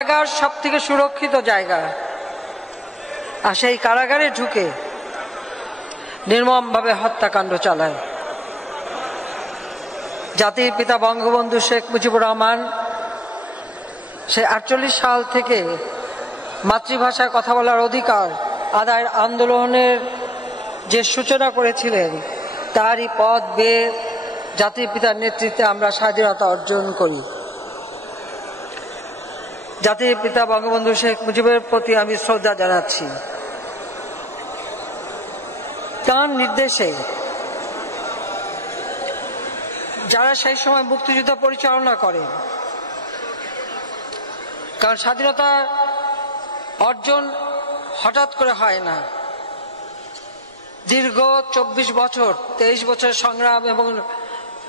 কারাগার সব থেকে সুরক্ষিত জায়গা, আর সেই কারাগারে ঢুকে নির্মমভাবে হত্যাকাণ্ড চালায়। জাতির পিতা বঙ্গবন্ধু শেখ মুজিবুর রহমান সেই 48 সাল থেকে মাতৃভাষায় কথা বলার অধিকার আদায়ের আন্দোলনের যে সূচনা করেছিলেন, তারই পথ বেয়ে জাতির পিতার নেতৃত্বে আমরা স্বাধীনতা অর্জন করি। জাতির পিতা বঙ্গবন্ধু শেখ মুজিবের প্রতি আমি শ্রদ্ধা জানাচ্ছি। তার নির্দেশে যারা সেই সময় মুক্তিযুদ্ধ পরিচালনা করেন, কারণ স্বাধীনতা অর্জন হঠাৎ করে হয় না, দীর্ঘ 24 বছর 23 বছর সংগ্রাম এবং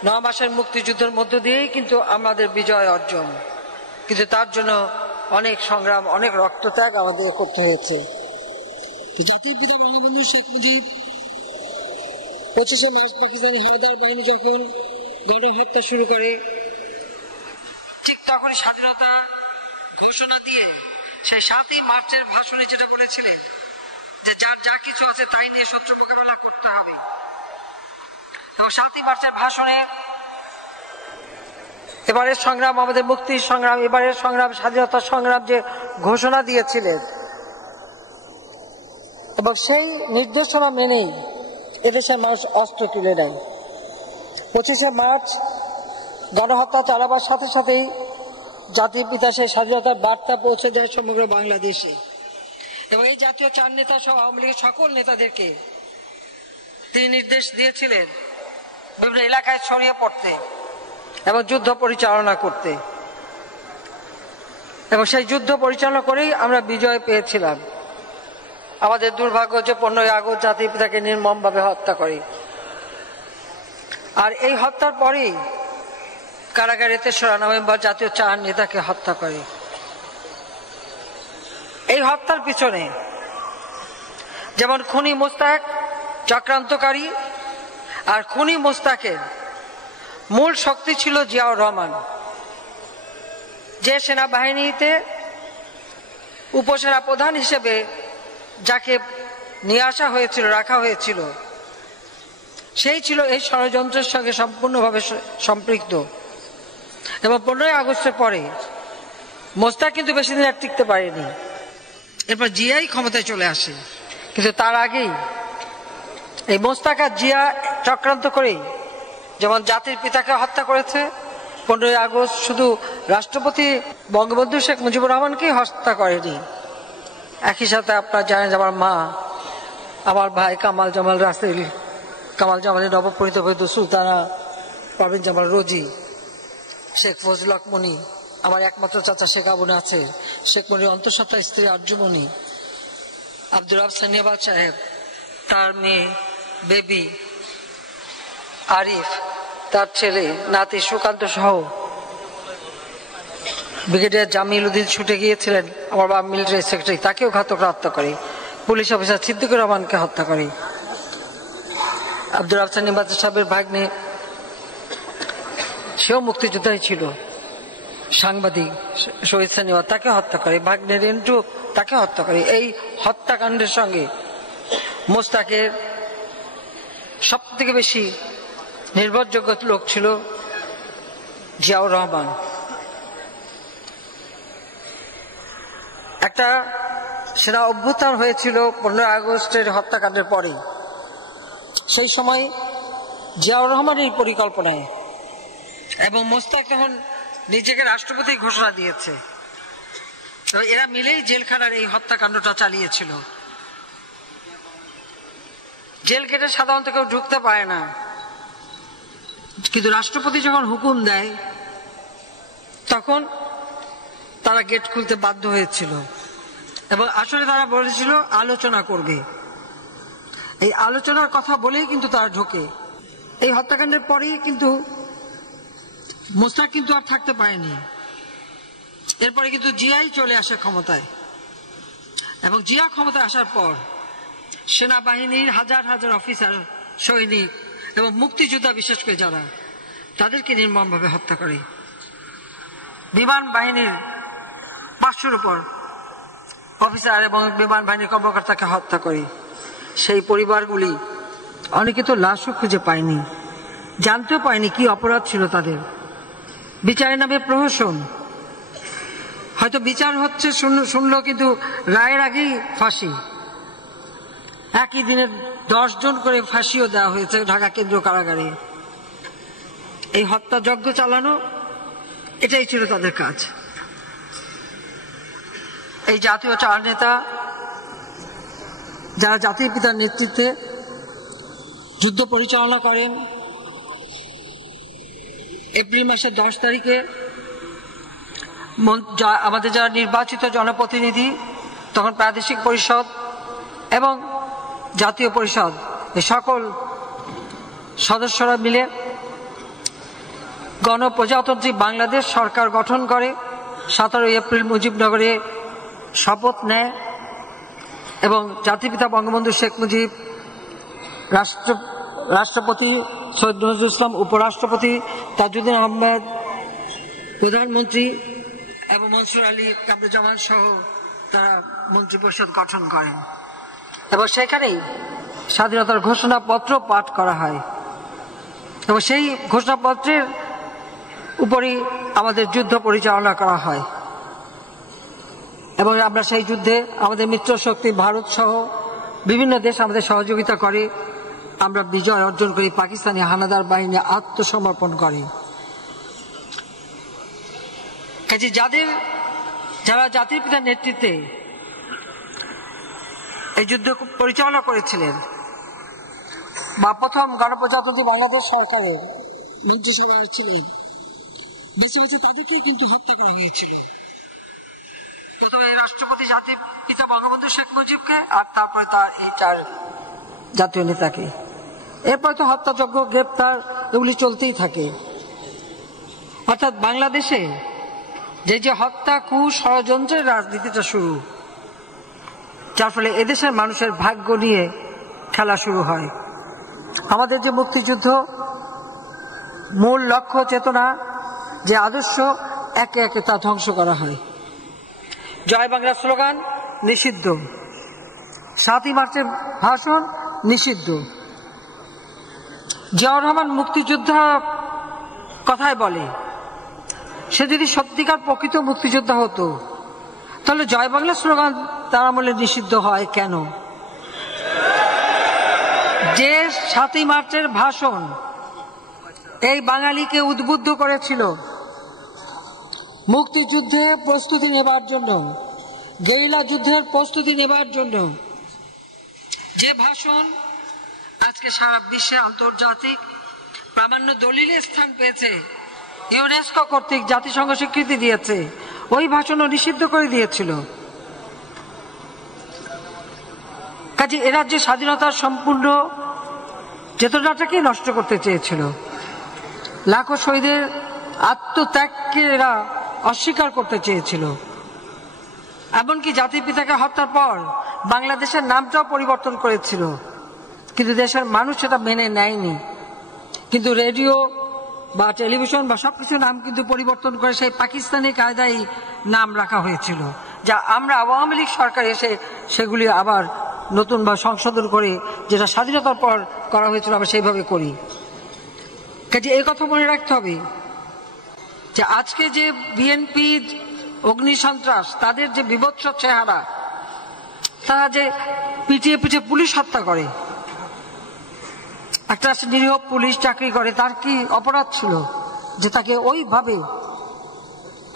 9 মাসের মুক্তিযুদ্ধের মধ্য দিয়েই কিন্তু আমাদের বিজয় অর্জন। কিন্তু তার জন্য অনেক সংগ্রাম, অনেক রক্তত্যাগ আমাদের করতে হয়েছে। জাতির পিতা বঙ্গবন্ধু শেখ মুজিব 25 মার্চ পাকিস্তানি হানাদার বাহিনী যখন গণহত্যা শুরু করে, ঠিক তখন স্বাধীনতা ঘোষণা দিয়ে সেই 7ই মার্চের ভাষণে যেটা বলেছিলেন যে যার যা কিছু আছে তাই নিয়ে শত্রু মোকাবেলা করতে হবে। এবং 7ই মার্চের ভাষণে এবারের সংগ্রাম আমাদের মুক্তির সংগ্রাম, এবারের সংগ্রাম স্বাধীনতা সংগ্রাম যে ঘোষণা দিয়েছিলেন, এবং সেই নির্দেশনা মেনেই এদেশের মানুষ অস্ত্র তুলে নেয়। 25 মার্চ গণহত্যা চালাবার সাথে সাথেই জাতির পিতা সেই স্বাধীনতার বার্তা পৌঁছে দেয় সমগ্র বাংলাদেশে। এবং এই জাতীয় 4 নেতা সহ আওয়ামী লীগের সকল নেতাদেরকে তিনি নির্দেশ দিয়েছিলেন বিভিন্ন এলাকায় ছড়িয়ে পড়তে এবং যুদ্ধ পরিচালনা করতে। এবং সেই যুদ্ধ পরিচালনা করেই আমরা বিজয় পেয়েছিলাম। আমাদের দুর্ভাগ্য যে 15ই আগস্ট জাতির পিতাকে নির্মমভাবে হত্যা করে। আর এই হত্যার পরেই কারাগারে 3রা নভেম্বর জাতীয় 4 নেতাকে হত্যা করে। এই হত্যার পিছনে যেমন খুনি মোস্তাক চক্রান্তকারী, আর খুনি মোস্তাকের মূল শক্তি ছিল জিয়াউর রহমান, যে সেনাবাহিনীতে উপসেনা প্রধান হিসেবে যাকে নিয়ে আসা হয়েছিল, রাখা হয়েছিল, সেই ছিল এই ষড়যন্ত্রের সঙ্গে সম্পূর্ণভাবে সম্পৃক্ত। এবং 15ই আগস্টের পরে মোস্তাক কিন্তু বেশি দিন আর টিকতে পারেনি, এরপর জিয়াই ক্ষমতায় চলে আসে। কিন্তু তার আগেই এই মোস্তাক আর জিয়া চক্রান্ত করেই যেমন জাতির পিতাকে হত্যা করেছে, 15ই আগস্ট শুধু রাষ্ট্রপতি বঙ্গবন্ধু শেখ মুজিবুর রহমানকেই হত্যা করেনি, একই সাথে আপনারা জানেন আমার মা, আমার ভাই কামাল জামাল রাসেল, কামাল জামালের নবপরিণীত বৈধ সুলতানা পারভিন জামাল রোজি, শেখ ফজল হক মনি, আমার একমাত্র চাচা শেখ আবু নাসের, শেখ মনির অন্তঃসত্ত্বা স্ত্রী আরজুমনি, আব্দুর রাব সানিয়াবাদ সাহেব, তার মেয়ে বেবি আরিফ, তার ছেলে নাতি সুকান্ত সহ ব্রিগেডিয়ার জামিল উদ্দিন ছুটে গিয়েছিলেন, আমার বাবা মিলিটারি সেক্রেটারি, তাকেও ঘাতকরা হত্যা করে। পুলিশ অফিসার সিদ্দিকুর রহমানকে হত্যা করে। আব্দুর রাব সানিয়াবাদ সাহেবের ভাগ্নে, সেও মুক্তিযোদ্ধাই ছিল, সাংবাদিক শহীদ সানিয়াবাদ, তাকে হত্যা করে। ভাগ্নে রেন্টু, তাকে হত্যা করে। এই হত্যাকাণ্ডের সঙ্গে মোস্তাকের সব থেকে বেশি নির্ভরযোগ্য লোক ছিল জিয়াউর রহমান। একটা সেনা অভ্যুত্থান হয়েছিল 15 আগস্টের হত্যাকাণ্ডের পরে। সেই সময় জিয়াউর রহমানের পরিকল্পনায়, এবং মোস্তাক তখন নিজেকে রাষ্ট্রপতি ঘোষণা দিয়েছে, তো এরা মিলেই জেলখানার এই হত্যাকাণ্ডটা চালিয়েছিল। জেল গেটে সাধারণত কেউ ঢুকতে পারে না, কিন্তু রাষ্ট্রপতি যখন হুকুম দেয় তখন তারা গেট খুলতে বাধ্য হয়েছিল। এবং আসলে তারা বলেছিল আলোচনা করবে, এই আলোচনার কথা বলেই কিন্তু তারা ঢোকে। এই হত্যাকাণ্ডের পরেই কিন্তু মোস্তাক কিন্তু আর থাকতে পারেনি। এরপরে কিন্তু জিয়াই চলে আসে ক্ষমতায়, এবং জিয়া ক্ষমতায় আসার পর সেনাবাহিনীর হাজার হাজার অফিসার, সৈনিক এবং মুক্তিযোদ্ধা, বিশেষ করে যারা, তাদেরকে নির্মমভাবে হত্যা করে। বিমান বাহিনীর 500-র উপর অফিসার এবং বিমান বাহিনীর কর্মকর্তাকে হত্যা করে। সেই পরিবারগুলি অনেকে তো লাশও খুঁজে পায়নি, জানতেও পায়নি কি অপরাধ ছিল তাদের। বিচারের নামে প্রহসন, হয়তো বিচার হচ্ছে শুনলো, কিন্তু রায়ের আগেই ফাঁসি। একই দিনে 10 জন করে ফাঁসিও দেওয়া হয়েছে ঢাকা কেন্দ্রীয় কারাগারে। এই হত্যাযজ্ঞ চালানো, এটাই ছিল তাদের কাজ। এই জাতীয় 4 নেতা যারা জাতির পিতার নেতৃত্বে যুদ্ধ পরিচালনা করেন, এপ্রিল মাসের 10 তারিখে আমাদের যারা নির্বাচিত জনপ্রতিনিধি, তখন প্রাদেশিক পরিষদ এবং জাতীয় পরিষদ, এই সকল সদস্যরা মিলে গণপ্রজাতন্ত্রী বাংলাদেশ সরকার গঠন করে। 17 এপ্রিল মুজিবনগরে শপথ নেয় এবং জাতিপিতা বঙ্গবন্ধু শেখ মুজিব, রাষ্ট্রপতি সৈয়দ নজরুল ইসলাম, উপরাষ্ট্রপতি তাজউদ্দিন আহমেদ, প্রধানমন্ত্রী এবং মনসুর আলী কামরুজ্জামান সহ তারা মন্ত্রিপরিষদ গঠন করেন এবং সেখানেই স্বাধীনতার ঘোষণাপত্র পাঠ করা হয় এবং সেই ঘোষণাপত্রের উপরই আমাদের যুদ্ধ পরিচালনা করা হয় এবং আমরা সেই যুদ্ধে আমাদের মিত্র শক্তি ভারত সহ বিভিন্ন দেশ আমাদের সহযোগিতা করে। আমরা বিজয় অর্জন করি, পাকিস্তানি হানাদার বাহিনী আত্মসমর্পণ করে। কাজে যারা জাতির পিতার নেতৃত্বে এই যুদ্ধ পরিচালনা করেছিলেন বা প্রথম গণপ্রজাতন্ত্রী বাংলাদেশ সরকারের মন্ত্রিসভায় ছিলেন, বেছে বেছে তাদেরকেই কিন্তু হত্যা করা হয়েছিল। প্রথমে রাষ্ট্রপতি জাতির পিতা বঙ্গবন্ধু শেখ মুজিবকে, আর তারপরে তার এই 4 জাতীয় নেতাকে। এরপর তো হত্যাযজ্ঞ, গ্রেপ্তার এগুলি চলতেই থাকে। অর্থাৎ বাংলাদেশে যে হত্যা, ষড়যন্ত্রের রাজনীতিটা শুরু, যার ফলে এদেশের মানুষের ভাগ্য নিয়ে খেলা শুরু হয়। আমাদের যে মুক্তিযুদ্ধ, মূল লক্ষ্য, চেতনা, যে আদর্শ, একে একে তা ধ্বংস করা হয়। জয় বাংলা স্লোগান নিষিদ্ধ, 7ই মার্চের ভাষণ নিষিদ্ধ। জিয়াউর রহমান মুক্তিযোদ্ধা কথায় বলে, সে যদি সত্যিকার প্রকৃত মুক্তিযোদ্ধা হতো তাহলে জয় বাংলা স্লোগান তার আমলে নিষিদ্ধ হয় কেন? যে 7ই মার্চের ভাষণ এই বাঙালিকে উদ্বুদ্ধ করেছিল মুক্তিযুদ্ধে প্রস্তুতি নেবার জন্য, গেরিলা যুদ্ধের প্রস্তুতি নেবার জন্য, যে ভাষণ আজকে সারা বিশ্বে আন্তর্জাতিক প্রামাণ্য দলিলে স্থান পেয়েছে, ইউনেস্কো কর্তৃক জাতিসংঘ স্বীকৃতি দিয়েছে, ওই ভাষণও নিষিদ্ধ করে দিয়েছিল। কাজে এরা যে স্বাধীনতার সম্পূর্ণ চেতনাটাকে নষ্ট করতে চেয়েছিল, লাখো শহীদের আত্মত্যাগকে এরা অস্বীকার করতে চেয়েছিল। এমনকি জাতির পিতাকে হত্যার পর বাংলাদেশের নামটাও পরিবর্তন করেছিল, কিন্তু দেশের মানুষ সেটা মেনে নেয়নি। কিন্তু রেডিও বা টেলিভিশন বা সবকিছু নাম কিন্তু পরিবর্তন করে সেই পাকিস্তানি কায়দায় নাম রাখা হয়েছিল, যা আমরা আওয়ামী লীগ সরকার এসে সেগুলি আবার নতুন বা সংশোধন করে, যেটা স্বাধীনতার পর করা হয়েছিল, আবার সেইভাবে করি। কাজে এই কথা মনে রাখতে হবে যে আজকে যে বিএনপি, অগ্নি সন্ত্রাস, তাদের যে বিভৎস চেহারা, তারা যে পিটিয়ে পিটিয়ে পুলিশ হত্যা করে, একটা নিরীহ পুলিশ চাকরি করে, তার কি অপরাধ ছিল যে তাকে ওইভাবে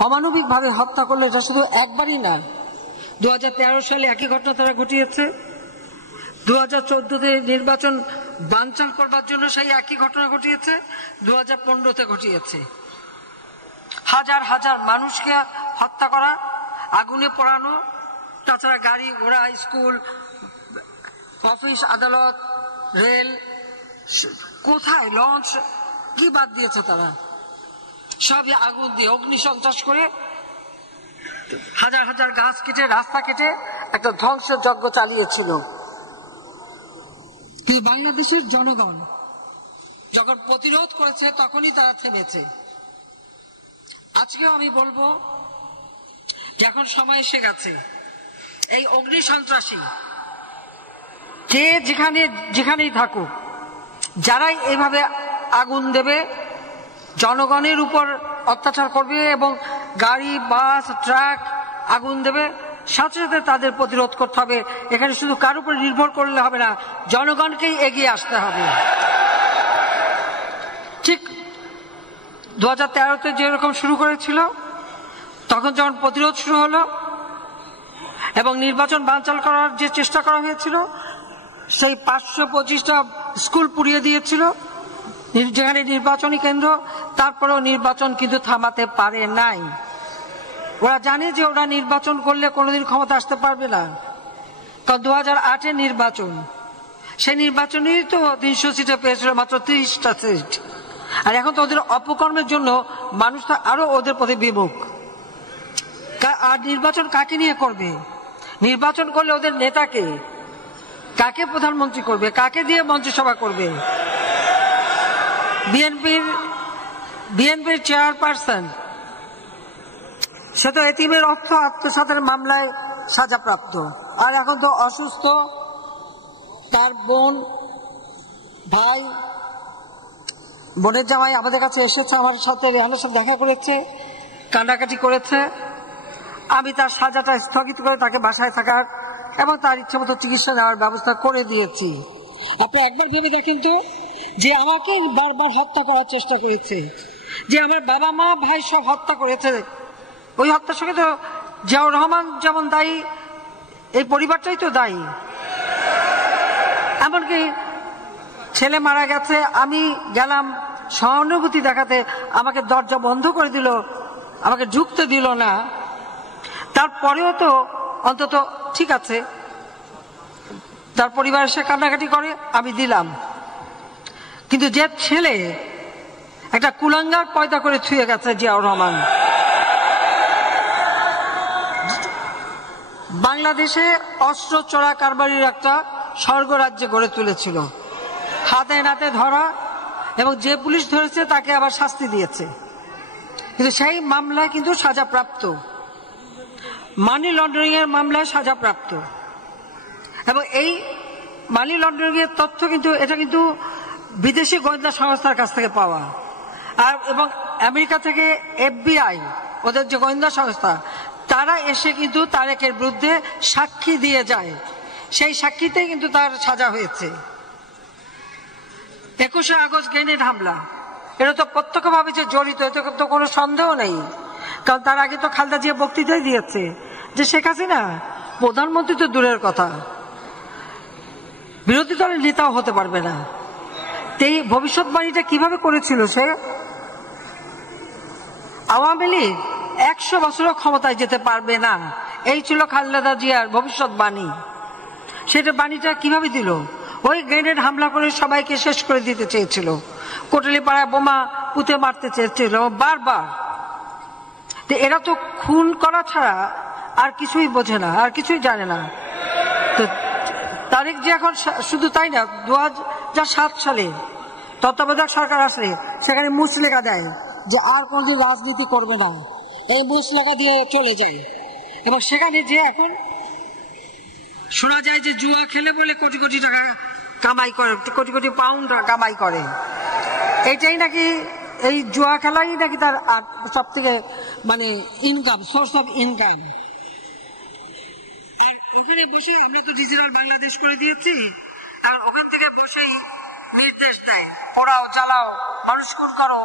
অমানবিক ভাবে হত্যা করলো? এটা শুধু একবারই না, 2013 সালে একই ঘটনা তারা ঘটিয়েছে, 2014-তে নির্বাচন বানচাল করবার জন্য সেই একই ঘটনা ঘটিয়েছে, 2015-তে ঘটিয়েছে। হাজার হাজার মানুষকে হত্যা করা, আগুনে পোড়ানো, তাছাড়া গাড়ি ঘোড়া, স্কুল, অফিস, আদালত, রেল, কোথায় লঞ্চ, কি বাদ দিয়েছে তারা? সবই আগুন দিয়ে অগ্নি সন্ত্রাস করে, হাজার হাজার গাছ কেটে, রাস্তা কেটে একটা ধ্বংসযজ্ঞ চালিয়েছিল। কিন্তু বাংলাদেশের জনগণ যখন প্রতিরোধ করেছে, তখনই তারা থেমেছে। আজকেও আমি বলবো, যে এখন সময় এসে গেছে এই অগ্নি সন্ত্রাসী যে যেখানেই থাকুক, যারাই এইভাবে আগুন দেবে, জনগণের উপর অত্যাচার করবে এবং গাড়ি, বাস, ট্রাক আগুন দেবে, সাথে সাথে তাদের প্রতিরোধ করতে হবে। এখানে শুধু কার উপর নির্ভর করলে হবে না, জনগণকেই এগিয়ে আসতে হবে। ঠিক 2013-তে যেরকম শুরু করেছিল, তখন যখন প্রতিরোধ শুরু হলো এবং নির্বাচন বানচাল করার যে চেষ্টা করা হয়েছিল, সেই 525টা স্কুল পুড়িয়ে দিয়েছিল যেখানে নির্বাচনী কেন্দ্র, তারপরেও নির্বাচন কিন্তু থামাতে পারে নাই। ওরা জানে যে ওরা নির্বাচন করলে কোনোদিন ক্ষমতা আসতে পারবে না, কারণ 2008-এর নির্বাচন, সেই নির্বাচনেই তো 300 সিটে পেয়েছিল, মাত্র 30টা সিট। আর এখন তো ওদের অপকর্মের জন্য মানুষ তো আরো ওদের প্রতি বিমুখ। আর নির্বাচন কাকে নিয়ে করবে? নির্বাচন করলে ওদের নেতাকে, কাকে প্রধানমন্ত্রী করবে, কাকে দিয়ে মন্ত্রিসভা করবে? বিএনপির চেয়ারপারসন, সে তো এতিমের অর্থ আত্মসাতের মামলায় সাজাপ্রাপ্ত, আর এখন তো অসুস্থ। তার বোনের জামাই আমাদের কাছে এসেছে, আমার সাথে রেহানের সাথে দেখা করেছে, কান্নাকাটি করেছে। আমি তার সাজাটা স্থগিত করে তাকে বাসায় থাকার এবং তার ইচ্ছে মতো চিকিৎসা নেওয়ার ব্যবস্থা করে দিয়েছি। আপনি একবার ভেবে দেখেন তো, যে আমাকে বারবার হত্যা করার চেষ্টা করেছে, যে আমার বাবা মা ভাই সব হত্যা করেছে, ওই হত্যার সঙ্গে তো জিয়াউর রহমান যেমন দায়ী, এই পরিবারটাই তো দায়ী। এমনকি ছেলে মারা গেছে, আমি গেলাম সহানুভূতি দেখাতে, আমাকে দরজা বন্ধ করে দিল, আমাকে ঢুকতে দিল না। তারপরেও তো অন্তত ঠিক আছে, তার পরিবার এসে কান্নাকাটি করে, আমি দিলাম। কিন্তু যে ছেলে একটা কুলাঙ্গার পয়দা করে ছুঁয়ে গেছে জিয়াউর রহমান, বাংলাদেশে অস্ত্র চোরা কারবারির একটা স্বর্গরাজ্যে গড়ে তুলেছিল, হাতে নাতে ধরা, এবং যে পুলিশ ধরেছে তাকে আবার শাস্তি দিয়েছে। কিন্তু সেই মামলায় কিন্তু সাজাপ্রাপ্ত, মানি লন্ডারিং এর মামলায় সাজাপ্রাপ্ত। এবং এই মানি লন্ডারিং এর তথ্য কিন্তু এটা কিন্তু বিদেশি গোয়েন্দা সংস্থার কাছ থেকে পাওয়া, আর এবং আমেরিকা থেকে FBI, ওদের যে গোয়েন্দা সংস্থা, তারা এসে কিন্তু তারেকের বিরুদ্ধে সাক্ষী দিয়ে যায়। সেই সাক্ষীতে কিন্তু তার সাজা হয়েছে। 21শে আগস্ট গ্রেনেড হামলা, এটা তো প্রত্যক্ষভাবে যে জড়িত, এতে তো কোনো সন্দেহ নেই। কারণ তার আগে তো খালেদা জিয়া বক্তৃতাই দিয়েছে যে শেখ হাসিনা প্রধানমন্ত্রী তো দূরের কথা, বিরোধী দলের নেতাও হতে পারবে না। এই ভবিষ্যৎবাণীটা কিভাবে করেছিল সে? আওয়ামী লীগ 100 বছরও ক্ষমতায় যেতে পারবে না, এই ছিল খালেদা জিয়ার ভবিষ্যৎবাণী। সেটা বাণীটা কিভাবে দিল? ওই গ্রেনেড হামলা করে সবাইকে শেষ করে দিতে চেয়েছিল, কোটালীপাড়ায় বোমা পুঁতে মারতে চেয়েছিল বারবার। এরা তো খুন করা ছাড়া আর কিছুই বোঝে না, আর কিছুই জানে না। তো তারেক যে এখন শুধু তাই না, 2007 সালে তত্ত্বাবধায়ক সরকার আসলে সেখানে মুচলেখা দেয় যে আর কোনদিন রাজনীতি করবে না, এই মুচলেখা দিয়ে চলে যায়। এবং সেখানে যে এখন শোনা যায় যে জুয়া খেলে বলে কোটি কোটি টাকা কামাই করে, কোটি কোটি পাউন্ড কামাই করে। এটাই নাকি, এই জুয়া খেলাই নাকি তার সব থেকে মানে ইনকাম, সোর্স অফ ইনকাম। ওখানে বসে আমরা তো ডিজিটাল বাংলাদেশ করে দিয়েছি, আর ওখান থেকে বসেই নির্দেশ দেয়, পড়াও, চালাও, মানুষ খুন করো,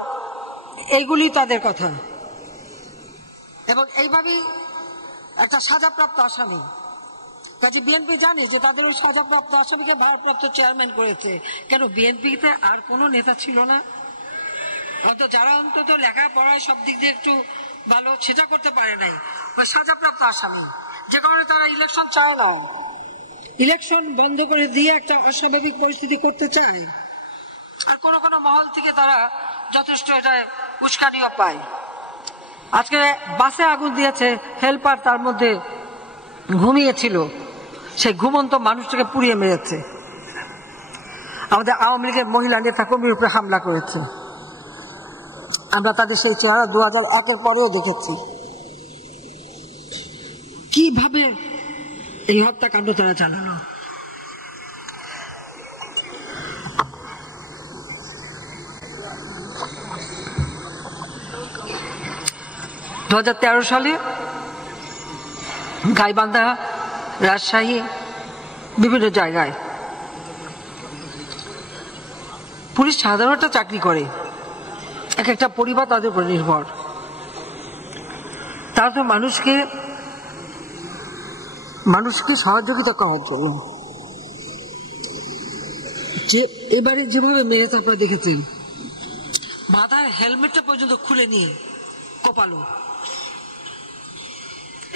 এইগুলি তাদের কথা। এবং এইভাবেই একটা সাজাপ্রাপ্ত আসামি, কাজে বিএনপি জানে যে তাদের ওই সাজাপ্রাপ্ত আসামিকে ভারপ্রাপ্ত চেয়ারম্যান করেছে। কেন? বিএনপিতে আর কোনো নেতা ছিল না, অন্তত যারা অন্তত লেখাপড়ায় সব দিক দিয়ে একটু ভালো, সেটা করতে পারে নাই। ওই সাজাপ্রাপ্ত আসামি, যে কারণে তারা ইলেকশন চায় না, ইলেকশন বন্ধ করে দিয়ে একটা অস্বাভাবিক পরিস্থিতি করতে চায়। কোন কোন মহল থেকে তারা যথেষ্ট এটা উস্কানিও পায়। আজকে বাসে আগুন দিয়েছে, হেল্পার তার মধ্যে ঘুমিয়েছিল, সেই ঘুমন্ত মানুষটাকে পুড়িয়ে মেরেছে। আমাদের আওয়ামী লীগের মহিলা নেতা কর্মীর উপরে হামলা করেছে। আমরা তাদের সেই চেহারা 2001-এর পরেও দেখেছি। কিভাবে এই হত্যাকাণ্ড তারা চালালো। দু 2013 সালে গাইবান্ধা, রাজশাহী, বিভিন্ন জায়গায় পুলিশ সাধারণ একটা চাকরি করে, এক একটা পরিবার তাদের উপর নির্ভর। তারা তো মানুষকে সহযোগিতা করার জন্য যে এবারে যেভাবে মেরেছে আপনারা দেখেছেন, মাথার হেলমেটটা পর্যন্ত খুলে নিয়ে কোপালো।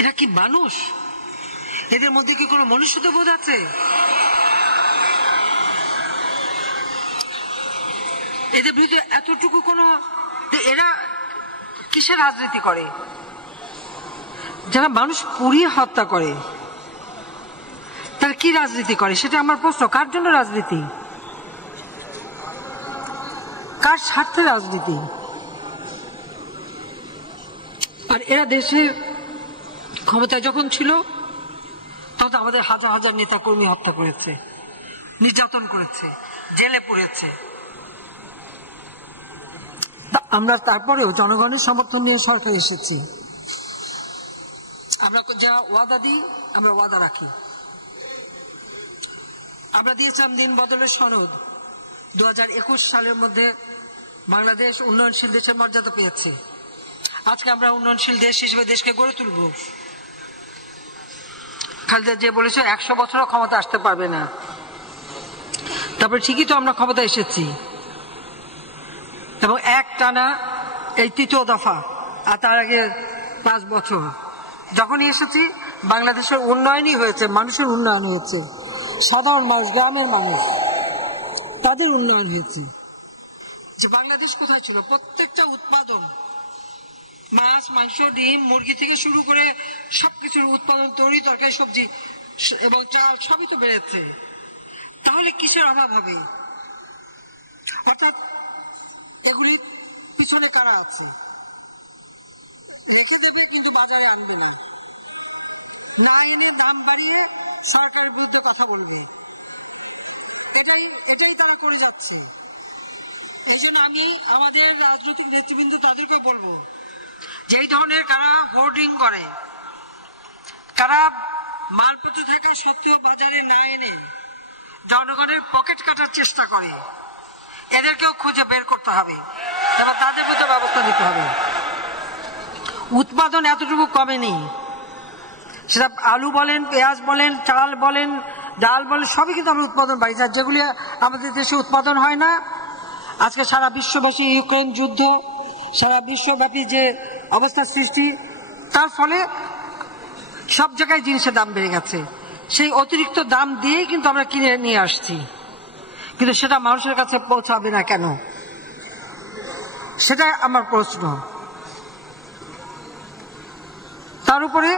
এরা কি মানুষ? এদের মধ্যে কি কোনো মনুষ্যত্ব বোধ আছে? এদের বিরুদ্ধে এতটুকু এরা কিসের রাজনীতি করে? যারা মানুষ পুড়িয়ে হত্যা করে তারা কি রাজনীতি করে সেটা আমার প্রশ্ন। কার জন্য রাজনীতি? কার স্বার্থে রাজনীতি? আর এরা দেশের ক্ষমতায় যখন ছিল তখন আমাদের হাজার হাজার নেতা কর্মী হত্যা করেছে, নির্যাতন করেছে, জেলে পুড়েছে। আমরা তারপরেও জনগণের সমর্থন নিয়ে সরকার এসেছি। আমরা যা ওয়াদা দিই আমরা ওয়াদা রাখি। আমরা দিয়েছিলাম দিন বদলের সনদ। 2021 সালের মধ্যে বাংলাদেশ উন্নয়নশীল দেশের মর্যাদা পেয়েছে। আজকে আমরা উন্নয়নশীল দেশ হিসেবে দেশকে গড়ে তুলব। খালেদা জিয়া বলেছে 100 বছরও ক্ষমতা আসতে পারবে না। তারপরে ঠিকই তো আমরা ক্ষমতা এসেছি, এবং এক টানা এই 3য় দফা, আর তার আগে 5 বছর যখনই এসেছি বাংলাদেশের উন্নয়নই হয়েছে, মানুষের উন্নয়ন হয়েছে, সাধারণ মানুষ, গ্রামের মানুষ, তাদের উন্নয়ন হয়েছে। যে বাংলাদেশ কোথায় ছিল? প্রত্যেকটা উৎপাদন, মাছ, মাংস, ডিম, মুরগি থেকে শুরু করে সবকিছুর উৎপাদন, তরি তরকারি, সবজি এবং চাল সবই তো বেড়েছে। তাহলে কিসের অভাব হবে? অর্থাৎ এগুলি পিছনে কারা আছে? রেখে দেবে কিন্তু বাজারে আনবে না, না এনে দাম বাড়িয়ে সরকারের বিরুদ্ধে কথা বলবে। এটাই তারা করে যাচ্ছে। এই জন্য আমি আমাদের রাজনৈতিক নেতৃবৃন্দ তাদেরকে বলবো, যে এই ধরনের কারা হোর্ডিং করে, কারা মালপত্র থাকা সত্ত্বেও বাজারে না এনে জনগণের পকেট কাটার চেষ্টা করে, এদেরকেও খুঁজে বের করতে হবে এবং তাদের মধ্যে ব্যবস্থা নিতে হবে। উৎপাদন এতটুকু কমেনি, সেটা আলু বলেন, পেঁয়াজ বলেন, চাল বলেন, ডাল বলেন, সবই কিন্তু আমরা উৎপাদন বাড়িয়েছি। আর যেগুলি আমাদের দেশে উৎপাদন হয় না, আজকে সারা বিশ্বব্যাপী ইউক্রেন যুদ্ধ, সারা বিশ্বব্যাপী যে অবস্থার সৃষ্টি, তার ফলে সব জায়গায় জিনিসের দাম বেড়ে গেছে। সেই অতিরিক্ত দাম দিয়েই কিন্তু আমরা কিনে নিয়ে আসছি, কিন্তু সেটা মানুষের কাছে পৌঁছাবে না কেন? সেটা আমার প্রশ্ন। তার উপরে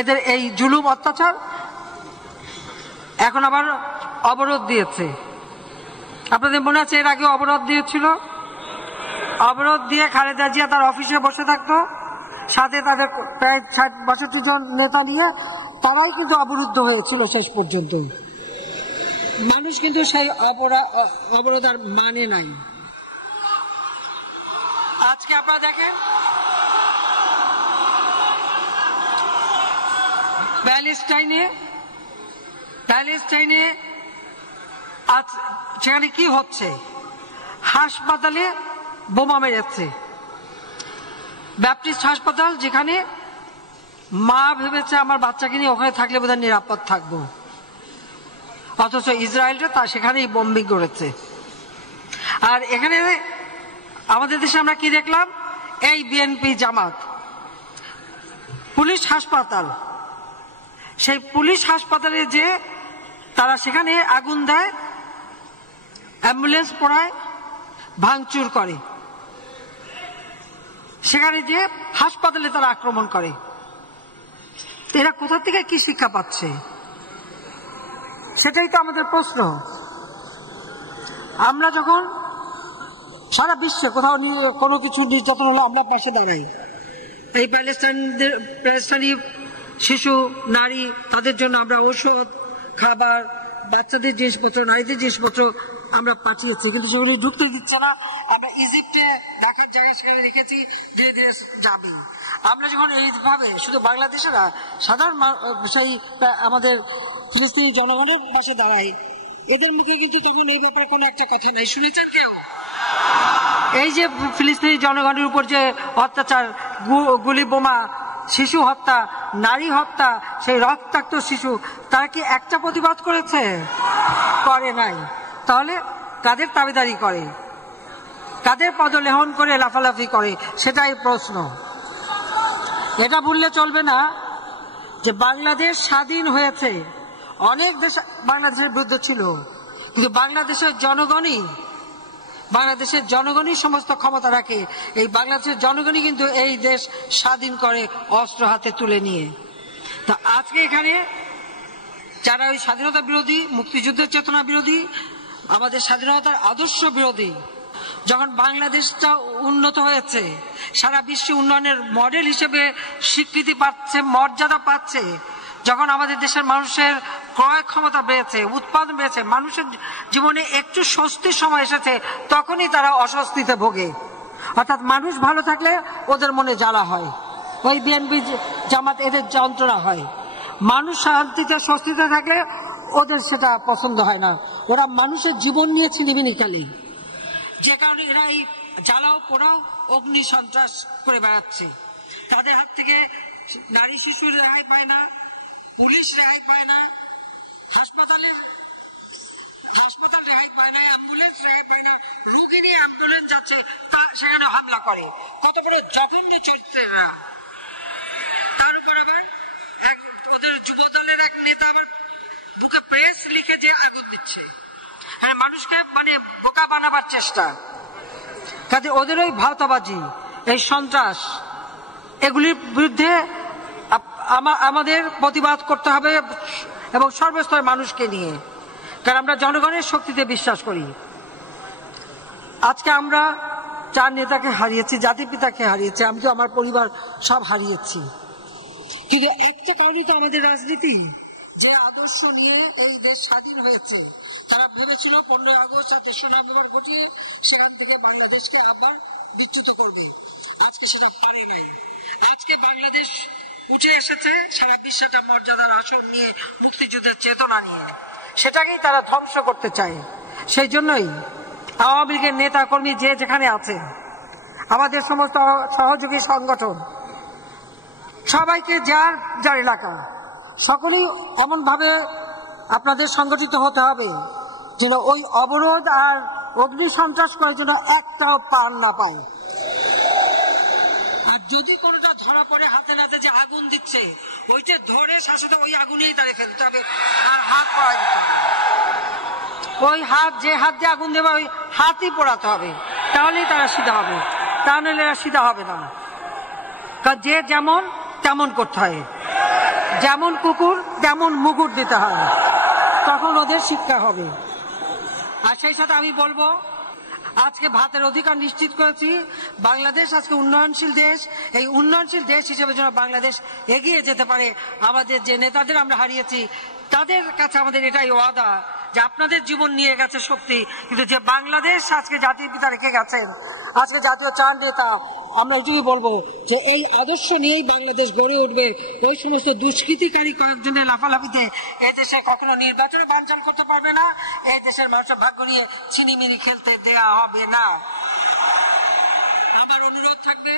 এদের এই জুলুম অত্যাচার এখন আবার অবরোধ দিয়েছে। আপনাদের মনে আছে এর আগে অবরোধ দিয়েছিল? অবরোধ দিয়ে খালেদা জিয়া তার অফিসে বসে থাকতো, সাথে তাদের প্রায় 60-62 জন নেতা নিয়ে তারাই কিন্তু অবরুদ্ধ হয়েছিল শেষ পর্যন্ত। মানুষ কিন্তু সেই অবরোধ আর মানে নাই। আজকে আপনারা দেখেন প্যালেস্টাইনে আজ সেখানে কি হচ্ছে? হাসপাতালে বোমা মেরেছে। ব্যাপটিস্ট হাসপাতাল, যেখানে মা ভেবেছে আমার বাচ্চাকে নিয়ে ওখানে থাকলে বোধহয় নিরাপদ থাকবো, অথচ ইসরায়েলটা তা সেখানেই বোম্বিং করেছে। আর এখানে আমাদের দেশে আমরা কি দেখলাম? এই বিএনপি জামাত পুলিশ হাসপাতাল, সেই পুলিশ হাসপাতালে যে তারা সেখানে আগুন দেয়, অ্যাম্বুলেন্স পোড়ায়, ভাঙচুর করে, সেখানে যে হাসপাতালে তারা আক্রমণ করে। এরা কোথা থেকে কি শিক্ষা পাচ্ছে? সেটাই তো আমাদের প্রশ্ন। আমরা যখন সারা বিশ্বে কোথাও কোনো কিছু নির্যাতন হলো আমরা পাশে দাঁড়াই। এই প্যালেস্টাইনি শিশু, নারী, তাদের জন্য আমরা ঔষধ, খাবার, বাচ্চাদের জিনিসপত্র, নারীদের জিনিসপত্র আমরা পাঠিয়েছি, কিন্তু সেগুলি ঢুকতে দিচ্ছে না। আমরা ইজিপ্টে রাখার জায়গায় সেখানে রেখেছি, ধীরে ধীরে যাবে। আমরা যখন এইভাবে শুধু বাংলাদেশে না, সাধারণ সেই আমাদের ফিলিস্তিনি জনগণের পাশে দাঁড়াই, এদের মুখে কিন্তু তখন এই ব্যাপারে কোনো একটা কথা নেই। শুনেছেন কেউ এই যে ফিলিস্তিনি জনগণের উপর যে অত্যাচার, গুলি, বোমা, শিশু হত্যা, নারী হত্যা, সেই রক্তাক্ত শিশু, তারা কি একটা প্রতিবাদ করেছে? করে নাই। তাহলে কাদের দাবিদারি করে, কাদের পদলেহন করে লাফালাফি করে, সেটাই প্রশ্ন। এটা ভুললে চলবে না যে বাংলাদেশ স্বাধীন হয়েছে, অনেক দেশ বাংলাদেশের বিরুদ্ধে ছিল, কিন্তু বাংলাদেশের জনগণই সমস্ত ক্ষমতা রাখে। এই বাংলাদেশের জনগণই কিন্তু এই দেশ স্বাধীন করে অস্ত্র হাতে তুলে নিয়ে। তা আজকে এখানে যারা ওই স্বাধীনতা বিরোধী, মুক্তিযুদ্ধের চেতনা বিরোধী, আমাদের স্বাধীনতার আদর্শ বিরোধী, যখন বাংলাদেশটা উন্নত হয়েছে, সারা বিশ্বে উন্নয়নের মডেল হিসেবে স্বীকৃতি পাচ্ছে, মর্যাদা পাচ্ছে, যখন আমাদের দেশের মানুষের ক্রয় ক্ষমতা বেড়েছে, উৎপাদন বেড়েছে, মানুষের জীবনে একটু স্বস্তির সময় এসেছে, তখনই তারা অস্বস্তিতে ভোগে। অর্থাৎ মানুষ ভালো থাকলে ওদের মনে জ্বালা হয়, ওই বিএনপি জামাত এদের যন্ত্রণা হয়। মানুষ শান্তিতে স্বস্তিতে থাকলে ওদের সেটা পছন্দ হয় না। ওরা মানুষের জীবন নিয়ে ছিনিমিনি খেলে, যে কারণে এরা এই জ্বালাও পোড়াও অগ্নি সন্ত্রাস করে বেড়াচ্ছে। তাদের হাত থেকে নারী শিশু রেহাই পায় না, পুলিশ রেহাই পায় না, হাসপাতাল রেহাই পায় না, অ্যাম্বুলেন্স রেহাই পায় না, রোগী নিয়ে অ্যাম্বুলেন্স যাচ্ছে, সেখানে হামলা করে। কত বড় জঘন্য চলছে এরা। তার উপর আবার ওদের যুবদলের এক নেতা আবার বুকে প্রেস লিখে যে আগুন দিচ্ছে, হ্যাঁ, মানুষকে মানে বোকা বানাবার চেষ্টা। কাজে ওদের ওই ভাওতাবাজি, এই সন্ত্রাস, এগুলির বিরুদ্ধে আমাদের প্রতিবাদ করতে হবে, এবং সর্বস্তরের মানুষকে নিয়ে, কারণ আমরা জনগণের শক্তিতে বিশ্বাস করি। আজকে আমরা 4 নেতাকে হারিয়েছি, জাতির পিতাকে হারিয়েছি, আমি তো আমার পরিবার সব হারিয়েছি, কিন্তু একটা কারণই তো আমাদের রাজনীতি, যে আদর্শ নিয়ে এই দেশ স্বাধীন হয়েছে। তারা ভেবেছিল 15 আগস্ট আর 3 নভেম্বর ঘটিয়ে সেখান থেকে বাংলাদেশকে আবার বিচ্যুত করবে। আজকে সেটা পারে নাই। আজকে বাংলাদেশ উঠে এসেছে সারা বিশ্বটা মর্যাদার আসন নিয়ে, মুক্তিযুদ্ধের চেতনা নিয়ে, সেটাকেই তারা ধ্বংস করতে চায়। সেই জন্যই আওয়ামী লীগের নেতা কর্মী যে যেখানে আছে, আমাদের সমস্ত সহযোগী সংগঠন, সবাইকে যার যার এলাকা, সকলেই এমন ভাবে আপনাদের সংগঠিত হতে হবে যেন ওই অবরোধ আর অগ্নি সন্ত্রাস করার জন্য একটাও পার না পায়। আর যদি কোনোটা ধরা পড়ে হাতে নাতে যে আগুন দিচ্ছে, ওইটা ধরে শাসনে ওই আগুনেই তারে ফেলতে হবে, আর হাত পড়ায়, ওই হাত, যে হাত দিয়ে আগুন দেবে ওই হাতই পোড়াতে হবে, তাহলেই তারা সিধা হবে, তা নাহলে এরা সিধা হবে না। কারণ যে যেমন তেমন করতে হয়, যেমন কুকুর তেমন মুগুর দিতে হয়, তখন ওদের শিক্ষা হবে। আর সেই সাথে আমি বলবো, আজকে ভাতের অধিকার নিশ্চিত করেছি, বাংলাদেশ আজকে উন্নয়নশীল দেশ। এই উন্নয়নশীল দেশ হিসেবে যেন বাংলাদেশ এগিয়ে যেতে পারে, আমাদের যে নেতাদের আমরা হারিয়েছি তাদের কাছে আমাদের এটাই ওয়াদা যে আপনাদের জীবন নিয়ে গেছে শক্তি, কিন্তু যে বাংলাদেশ আজকে জাতির পিতা রেখে গেছেন, আজকে জাতীয় 4 নেতা, আমরা এটুকুই বলবো যে এই আদর্শ নিয়েই বাংলাদেশ গড়ে উঠবে। ওই সমস্ত দুষ্কৃতিকারী কয়েকজনের লাফালাফিতে এই দেশে কখনো নির্বাচনে বানচাল করতে পারবে না, এই দেশের মানুষের ভাগ্য নিয়ে ছিনিমিনি খেলতে দেয়া হবে না। আমার অনুরোধ থাকবে,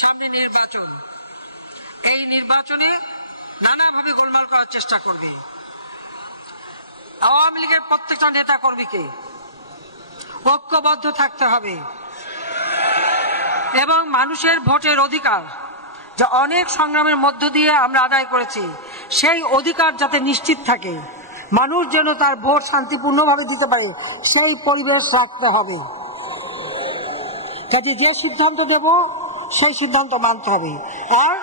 সামনে নির্বাচন, এই নির্বাচনে নানাভাবে গোলমাল করার চেষ্টা করবে। আওয়ামী লীগের প্রত্যেকটা নেতা কর্মীকে ঐক্যবদ্ধ থাকতে হবে, এবং মানুষের ভোটের অধিকার যা অনেক সংগ্রামের মধ্য দিয়ে আমরা আদায় করেছি, সেই অধিকার যাতে নিশ্চিত থাকে, মানুষ যেন তার ভোট শান্তিপূর্ণভাবে দিতে পারে, সেই পরিবেশ রাখতে হবে। যাতে যে সিদ্ধান্ত নেব সেই সিদ্ধান্ত মানতে হবে। আর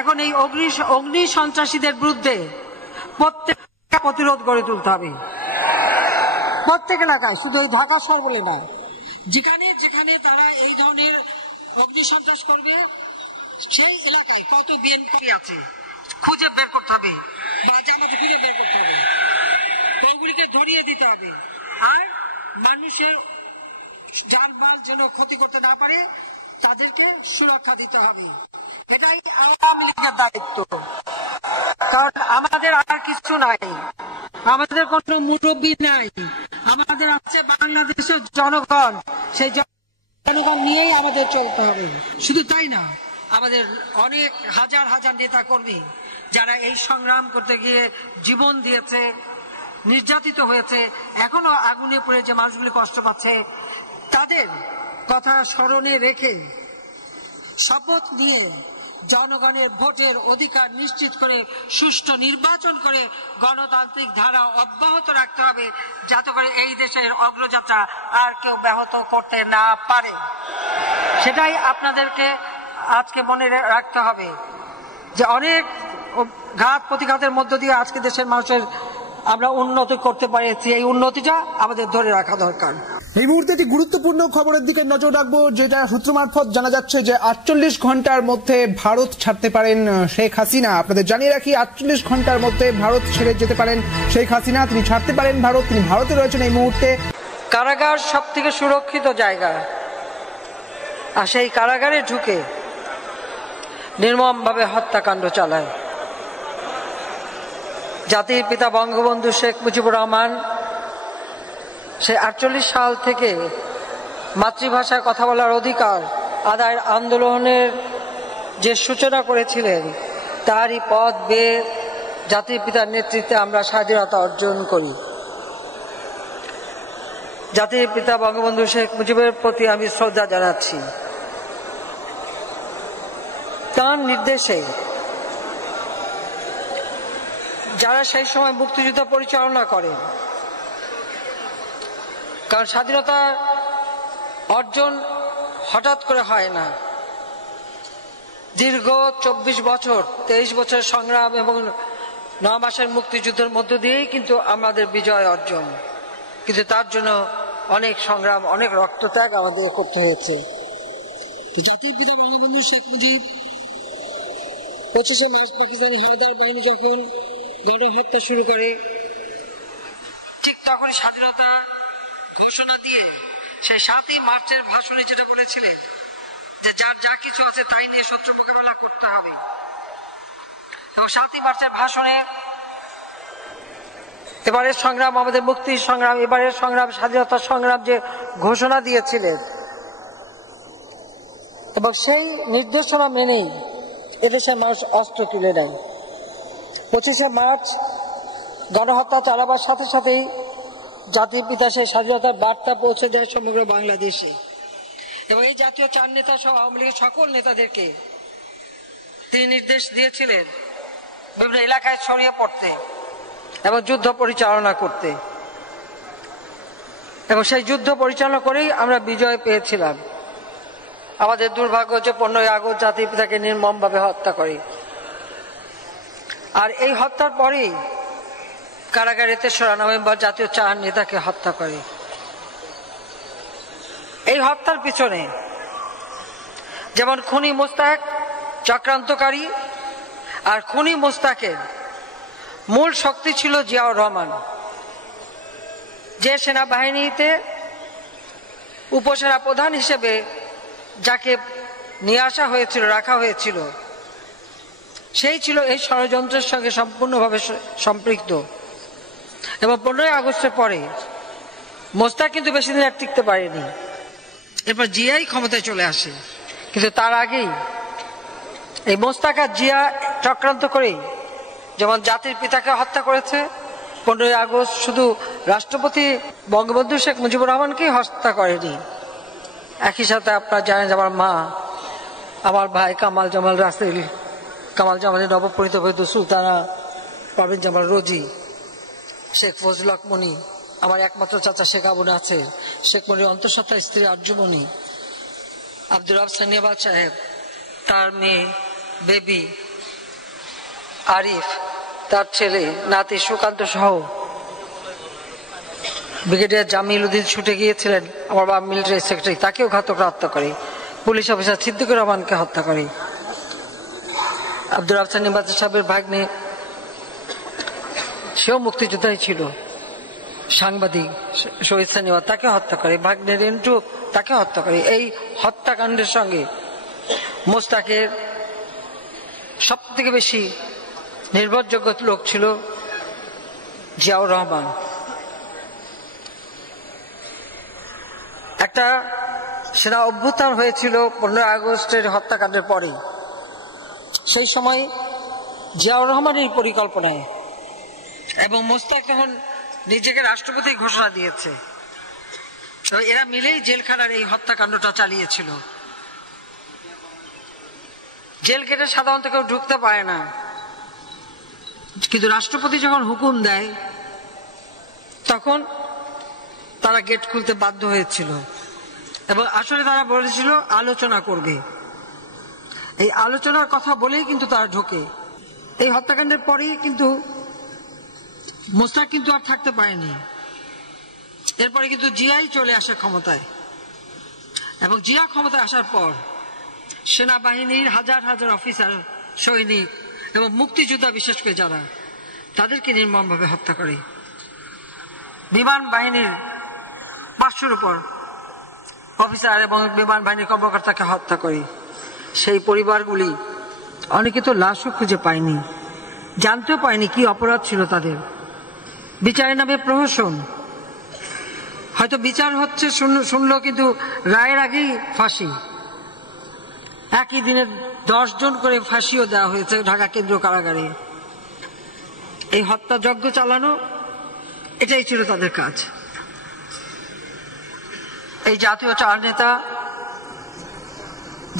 এখন এই অগ্নি সন্ত্রাসীদের বিরুদ্ধে প্রত্যেক প্রতিরোধ গড়ে তুলতে হবে, প্রত্যেক এলাকায়, শুধু ওই ঢাকা শহর বলে না, যেখানে যেখানে তারা এই ধরনের অগ্নি সন্ত্রাস করবে, সেই এলাকায় কত বিএনপি আছে, খুঁজে বের করতে হবে, জামাতে খুঁজে বের করতে হবে, ওগুলিকে ধরিয়ে দিতে হবে, আর মানুষের জানমাল যেন ক্ষতি করতে না পারে তাদেরকে সুরক্ষা দিতে হবে। এটাই আওয়ামী লীগের দায়িত্ব। কারণ আমাদের আর কিছু নাই, আমাদের কোনো মুরব্বী নাই, আমাদের আছে বাংলাদেশের জনগণ। সেই জনগণ নিয়েই আমাদের চলতে হবে। শুধু তাই না, আমাদের অনেক হাজার হাজার নেতা কর্মী যারা এই সংগ্রাম করতে গিয়ে জীবন দিয়েছে, নির্যাতিত হয়েছে, এখনো আগুনে পড়ে যে মানুষগুলি কষ্ট পাচ্ছে, তাদের কথা স্মরণে রেখে শপথ নিয়ে জনগণের ভোটের অধিকার নিশ্চিত করে সুষ্ঠু নির্বাচন করে গণতান্ত্রিক ধারা অব্যাহত রাখতে হবে, যাতে করে এই দেশের অগ্রযাত্রা আর কেউ ব্যাহত করতে না পারে। সেটাই আপনাদেরকে আজকে মনে রাখতে হবে যে অনেক ঘাত প্রতিঘাতের মধ্য দিয়ে আজকে দেশের মানুষের আমরা উন্নতি করতে পেরেছি, এই উন্নতিটা আমাদের ধরে রাখা দরকার। এই মুহূর্তে একটি গুরুত্বপূর্ণ খবরের দিকে নজর রাখবো, যেটা সূত্র মারফত জানা যাচ্ছে যে 48 ঘন্টার মধ্যে ভারত ছাড়তে পারেন শেখ হাসিনা। আপনাদের জানিয়ে রাখি, 48 ঘন্টার মধ্যে ভারত ছেড়ে যেতে পারেন শেখ হাসিনা। তিনি ছাড়তে পারেন ভারত, তিনি ভারতে রয়েছেন এই মুহূর্তে। কারাগার সব থেকে সুরক্ষিত জায়গা, আর সেই কারাগারে ঢুকে নির্মমভাবে হত্যাকাণ্ড চালায় জাতির পিতা বঙ্গবন্ধু শেখ মুজিবুর রহমান। সে 48 সাল থেকে মাতৃভাষায় কথা বলার অধিকার আদায়ের আন্দোলনের যে সূচনা করেছিলেন, তারই পথ বেয়ে জাতির পিতার নেতৃত্বে আমরা স্বাধীনতা অর্জন করি। জাতির পিতা বঙ্গবন্ধু শেখ মুজিবের প্রতি আমি শ্রদ্ধা জানাচ্ছি। তার নির্দেশে যারা সেই সময় মুক্তিযুদ্ধ পরিচালনা করেন, কারণ স্বাধীনতা অর্জন হঠাৎ করে হয় না, দীর্ঘ 24 বছর 23 বছর সংগ্রাম এবং 9 মাসের মুক্তিযুদ্ধের মধ্য দিয়েই কিন্তু আমাদের বিজয় অর্জন। কিন্তু তার জন্য অনেক সংগ্রাম, অনেক রক্তত্যাগ আমাদের করতে হয়েছে। জাতির পিতা বঙ্গবন্ধু শেখ মুজিব 25শে মার্চ পাকিস্তানি হানাদার বাহিনী যখন গণহত্যা শুরু করে, ঠিক তখন স্বাধীনতা ঘোষণা দিয়ে সেই 7ই মার্চের ভাষণে যেটা বলেছিলেন যে যার যা কিছু আছে তাই নিয়ে শত্রু মোকাবেলা করতে হবে, এবং 7ই মার্চের ভাষণে এবারের সংগ্রাম আমাদের মুক্তির সংগ্রাম, এবারের সংগ্রাম স্বাধীনতা সংগ্রাম যে ঘোষণা দিয়েছিলেন, এবং সেই নির্দেশনা মেনেই এদেশের মানুষ অস্ত্র তুলে নেয়। 25শে মার্চ গণহত্যা চালাবার সাথে সাথেই জাতির পিতা সেই স্বাধীনতার বার্তা পৌঁছে দেয় সমগ্র বাংলাদেশে, এবং এই জাতীয় 4 নেতা সহ আওয়ামী লীগের সকল নেতাদেরকে তিনি নির্দেশ দিয়েছিলেন বিভিন্ন এলাকায় ছড়িয়ে পড়তে এবং যুদ্ধ পরিচালনা করতে, এবং সেই যুদ্ধ পরিচালনা করেই আমরা বিজয় পেয়েছিলাম। আমাদের দুর্ভাগ্য যে 15ই আগস্ট জাতির পিতাকে নির্মমভাবে হত্যা করে, আর এই হত্যার পরেই কারাগারে 3রা নভেম্বর জাতীয় 4 নেতাকে হত্যা করে। এই হত্যার পিছনে যেমন খুনি মোস্তাক চক্রান্তকারী, আর খুনি মোস্তাকের মূল শক্তি ছিল জিয়াউর রহমান, যে সেনাবাহিনীতে উপসেনা প্রধান হিসেবে যাকে নিয়ে আসা হয়েছিল, রাখা হয়েছিল, সেই ছিল এই ষড়যন্ত্রের সঙ্গে সম্পূর্ণভাবে সম্পৃক্ত। এবং 15ই আগস্টের পরে মোস্তাক কিন্তু বেশি দিন আর টিকতে পারেনি, এরপর জিয়াই ক্ষমতায় চলে আসে। কিন্তু তার আগেই এই মোস্তাক আর জিয়া চক্রান্ত করেই যেমন জাতির পিতাকে হত্যা করেছে, 15ই আগস্ট শুধু রাষ্ট্রপতি বঙ্গবন্ধু শেখ মুজিবুর রহমানকেই হত্যা করেনি, একই সাথে আপনারা জানেন আমার মা, আমার ভাই কামাল জামাল রাসেল, কামাল জামালের নবপরিণীত বৈধ সুলতানা, পারভিন জামাল রোজি, শেখ ফজল হক মনি, আমার একমাত্র চাচা শেখ আবু নাসের, শেখ মনির অন্তঃসত্ত্বা স্ত্রী আরজুমনি, আব্দুর রব সানিয়াবাদ সাহেব, তার মেয়ে বেবি আরিফ, তার ছেলে নাতি সুকান্ত সহ ব্রিগেডিয়ার জামিল উদ্দিন ছুটে গিয়েছিলেন, আমার বাবা মিলিটারি সেক্রেটারি, তাকেও ঘাতকরা হত্যা করে, পুলিশ অফিসার সিদ্দিকুর রহমানকে হত্যা করে। আব্দুর রাব সানিবাজার সাহেবের ভাগ্নে, সেও মুক্তিযোদ্ধাই ছিল, সাংবাদিক শহীদ সানিবাজ, তাকে হত্যা করে। ভাগ্নে রেন্টু, তাকে হত্যা করে। এই হত্যাকাণ্ডের সঙ্গে মোস্তাকের সব থেকে বেশি নির্ভরযোগ্য লোক ছিল জিয়াউর রহমান। একটা সেনা অভ্যুত্থান হয়েছিল 15 আগস্টের হত্যাকাণ্ডের পরে। সেই সময় জিয়াউর রহমানের পরিকল্পনায়, এবং মোস্তাক তখন নিজেকে রাষ্ট্রপতি ঘোষণা দিয়েছে, এরা মিলেই জেলখানার এই হত্যাকাণ্ডটা চালিয়েছিল। জেল গেটে সাধারণত কেউ ঢুকতে পারে না, কিন্তু রাষ্ট্রপতি যখন হুকুম দেয় তখন তারা গেট খুলতে বাধ্য হয়েছিল। এবং আসলে তারা বলেছিল আলোচনা করবে, এই আলোচনার কথা বলেই কিন্তু তারা ঢোকে। এই হত্যাকাণ্ডের পরেই কিন্তু মোস্তাক কিন্তু আর থাকতে পারেনি। এরপরে কিন্তু জিয়াই চলে আসে ক্ষমতায়, এবং জিয়া ক্ষমতায় আসার পর সেনাবাহিনীর হাজার হাজার অফিসার, সৈনিক এবং মুক্তিযোদ্ধা, বিশেষ করে যারা, তাদেরকে নির্মমভাবে হত্যা করে। বিমান বাহিনীর 500-র উপর অফিসার এবং বিমান বাহিনীর কর্মকর্তাকে হত্যা করে। সেই পরিবারগুলি অনেকে তো লাশও খুঁজে পায়নি, জানতেও পায়নি কি অপরাধ ছিল তাদের। বিচারের নামে প্রহসন, হয়তো বিচার হচ্ছে শুনলো, কিন্তু রায়ের আগেই ফাঁসি। একই দিনে 10 জন করে ফাঁসিও দেওয়া হয়েছে ঢাকা কেন্দ্রীয় কারাগারে। এই হত্যাযজ্ঞ চালানো, এটাই ছিল তাদের কাজ। এই জাতীয় 4 নেতা,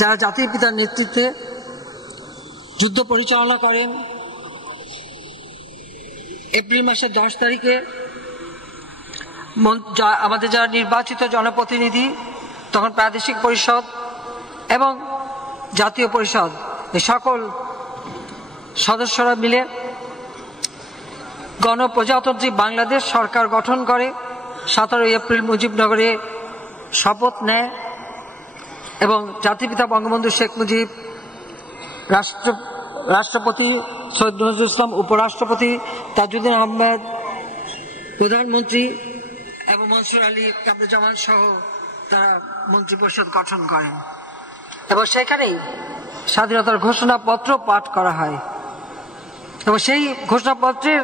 যারা জাতির পিতার নেতৃত্বে যুদ্ধ পরিচালনা করেন, এপ্রিল মাসের 10 তারিখে আমাদের যারা নির্বাচিত জনপ্রতিনিধি, তখন প্রাদেশিক পরিষদ এবং জাতীয় পরিষদ, এই সকল সদস্যরা মিলে গণপ্রজাতন্ত্রী বাংলাদেশ সরকার গঠন করে। 17 এপ্রিল মুজিবনগরে শপথ নেয়, এবং জাতিপিতা বঙ্গবন্ধু শেখ মুজিব, রাষ্ট্রপতি সৈয়দ নজরুল ইসলাম, উপরাষ্ট্রপতি তাজউদ্দিন আহমেদ, প্রধানমন্ত্রী এবং মনসুর আলী কামরুজ্জামান সহ তারা মন্ত্রিপরিষদ গঠন করেন। এবং সেখানেই স্বাধীনতার ঘোষণাপত্র পাঠ করা হয়, এবং সেই ঘোষণাপত্রের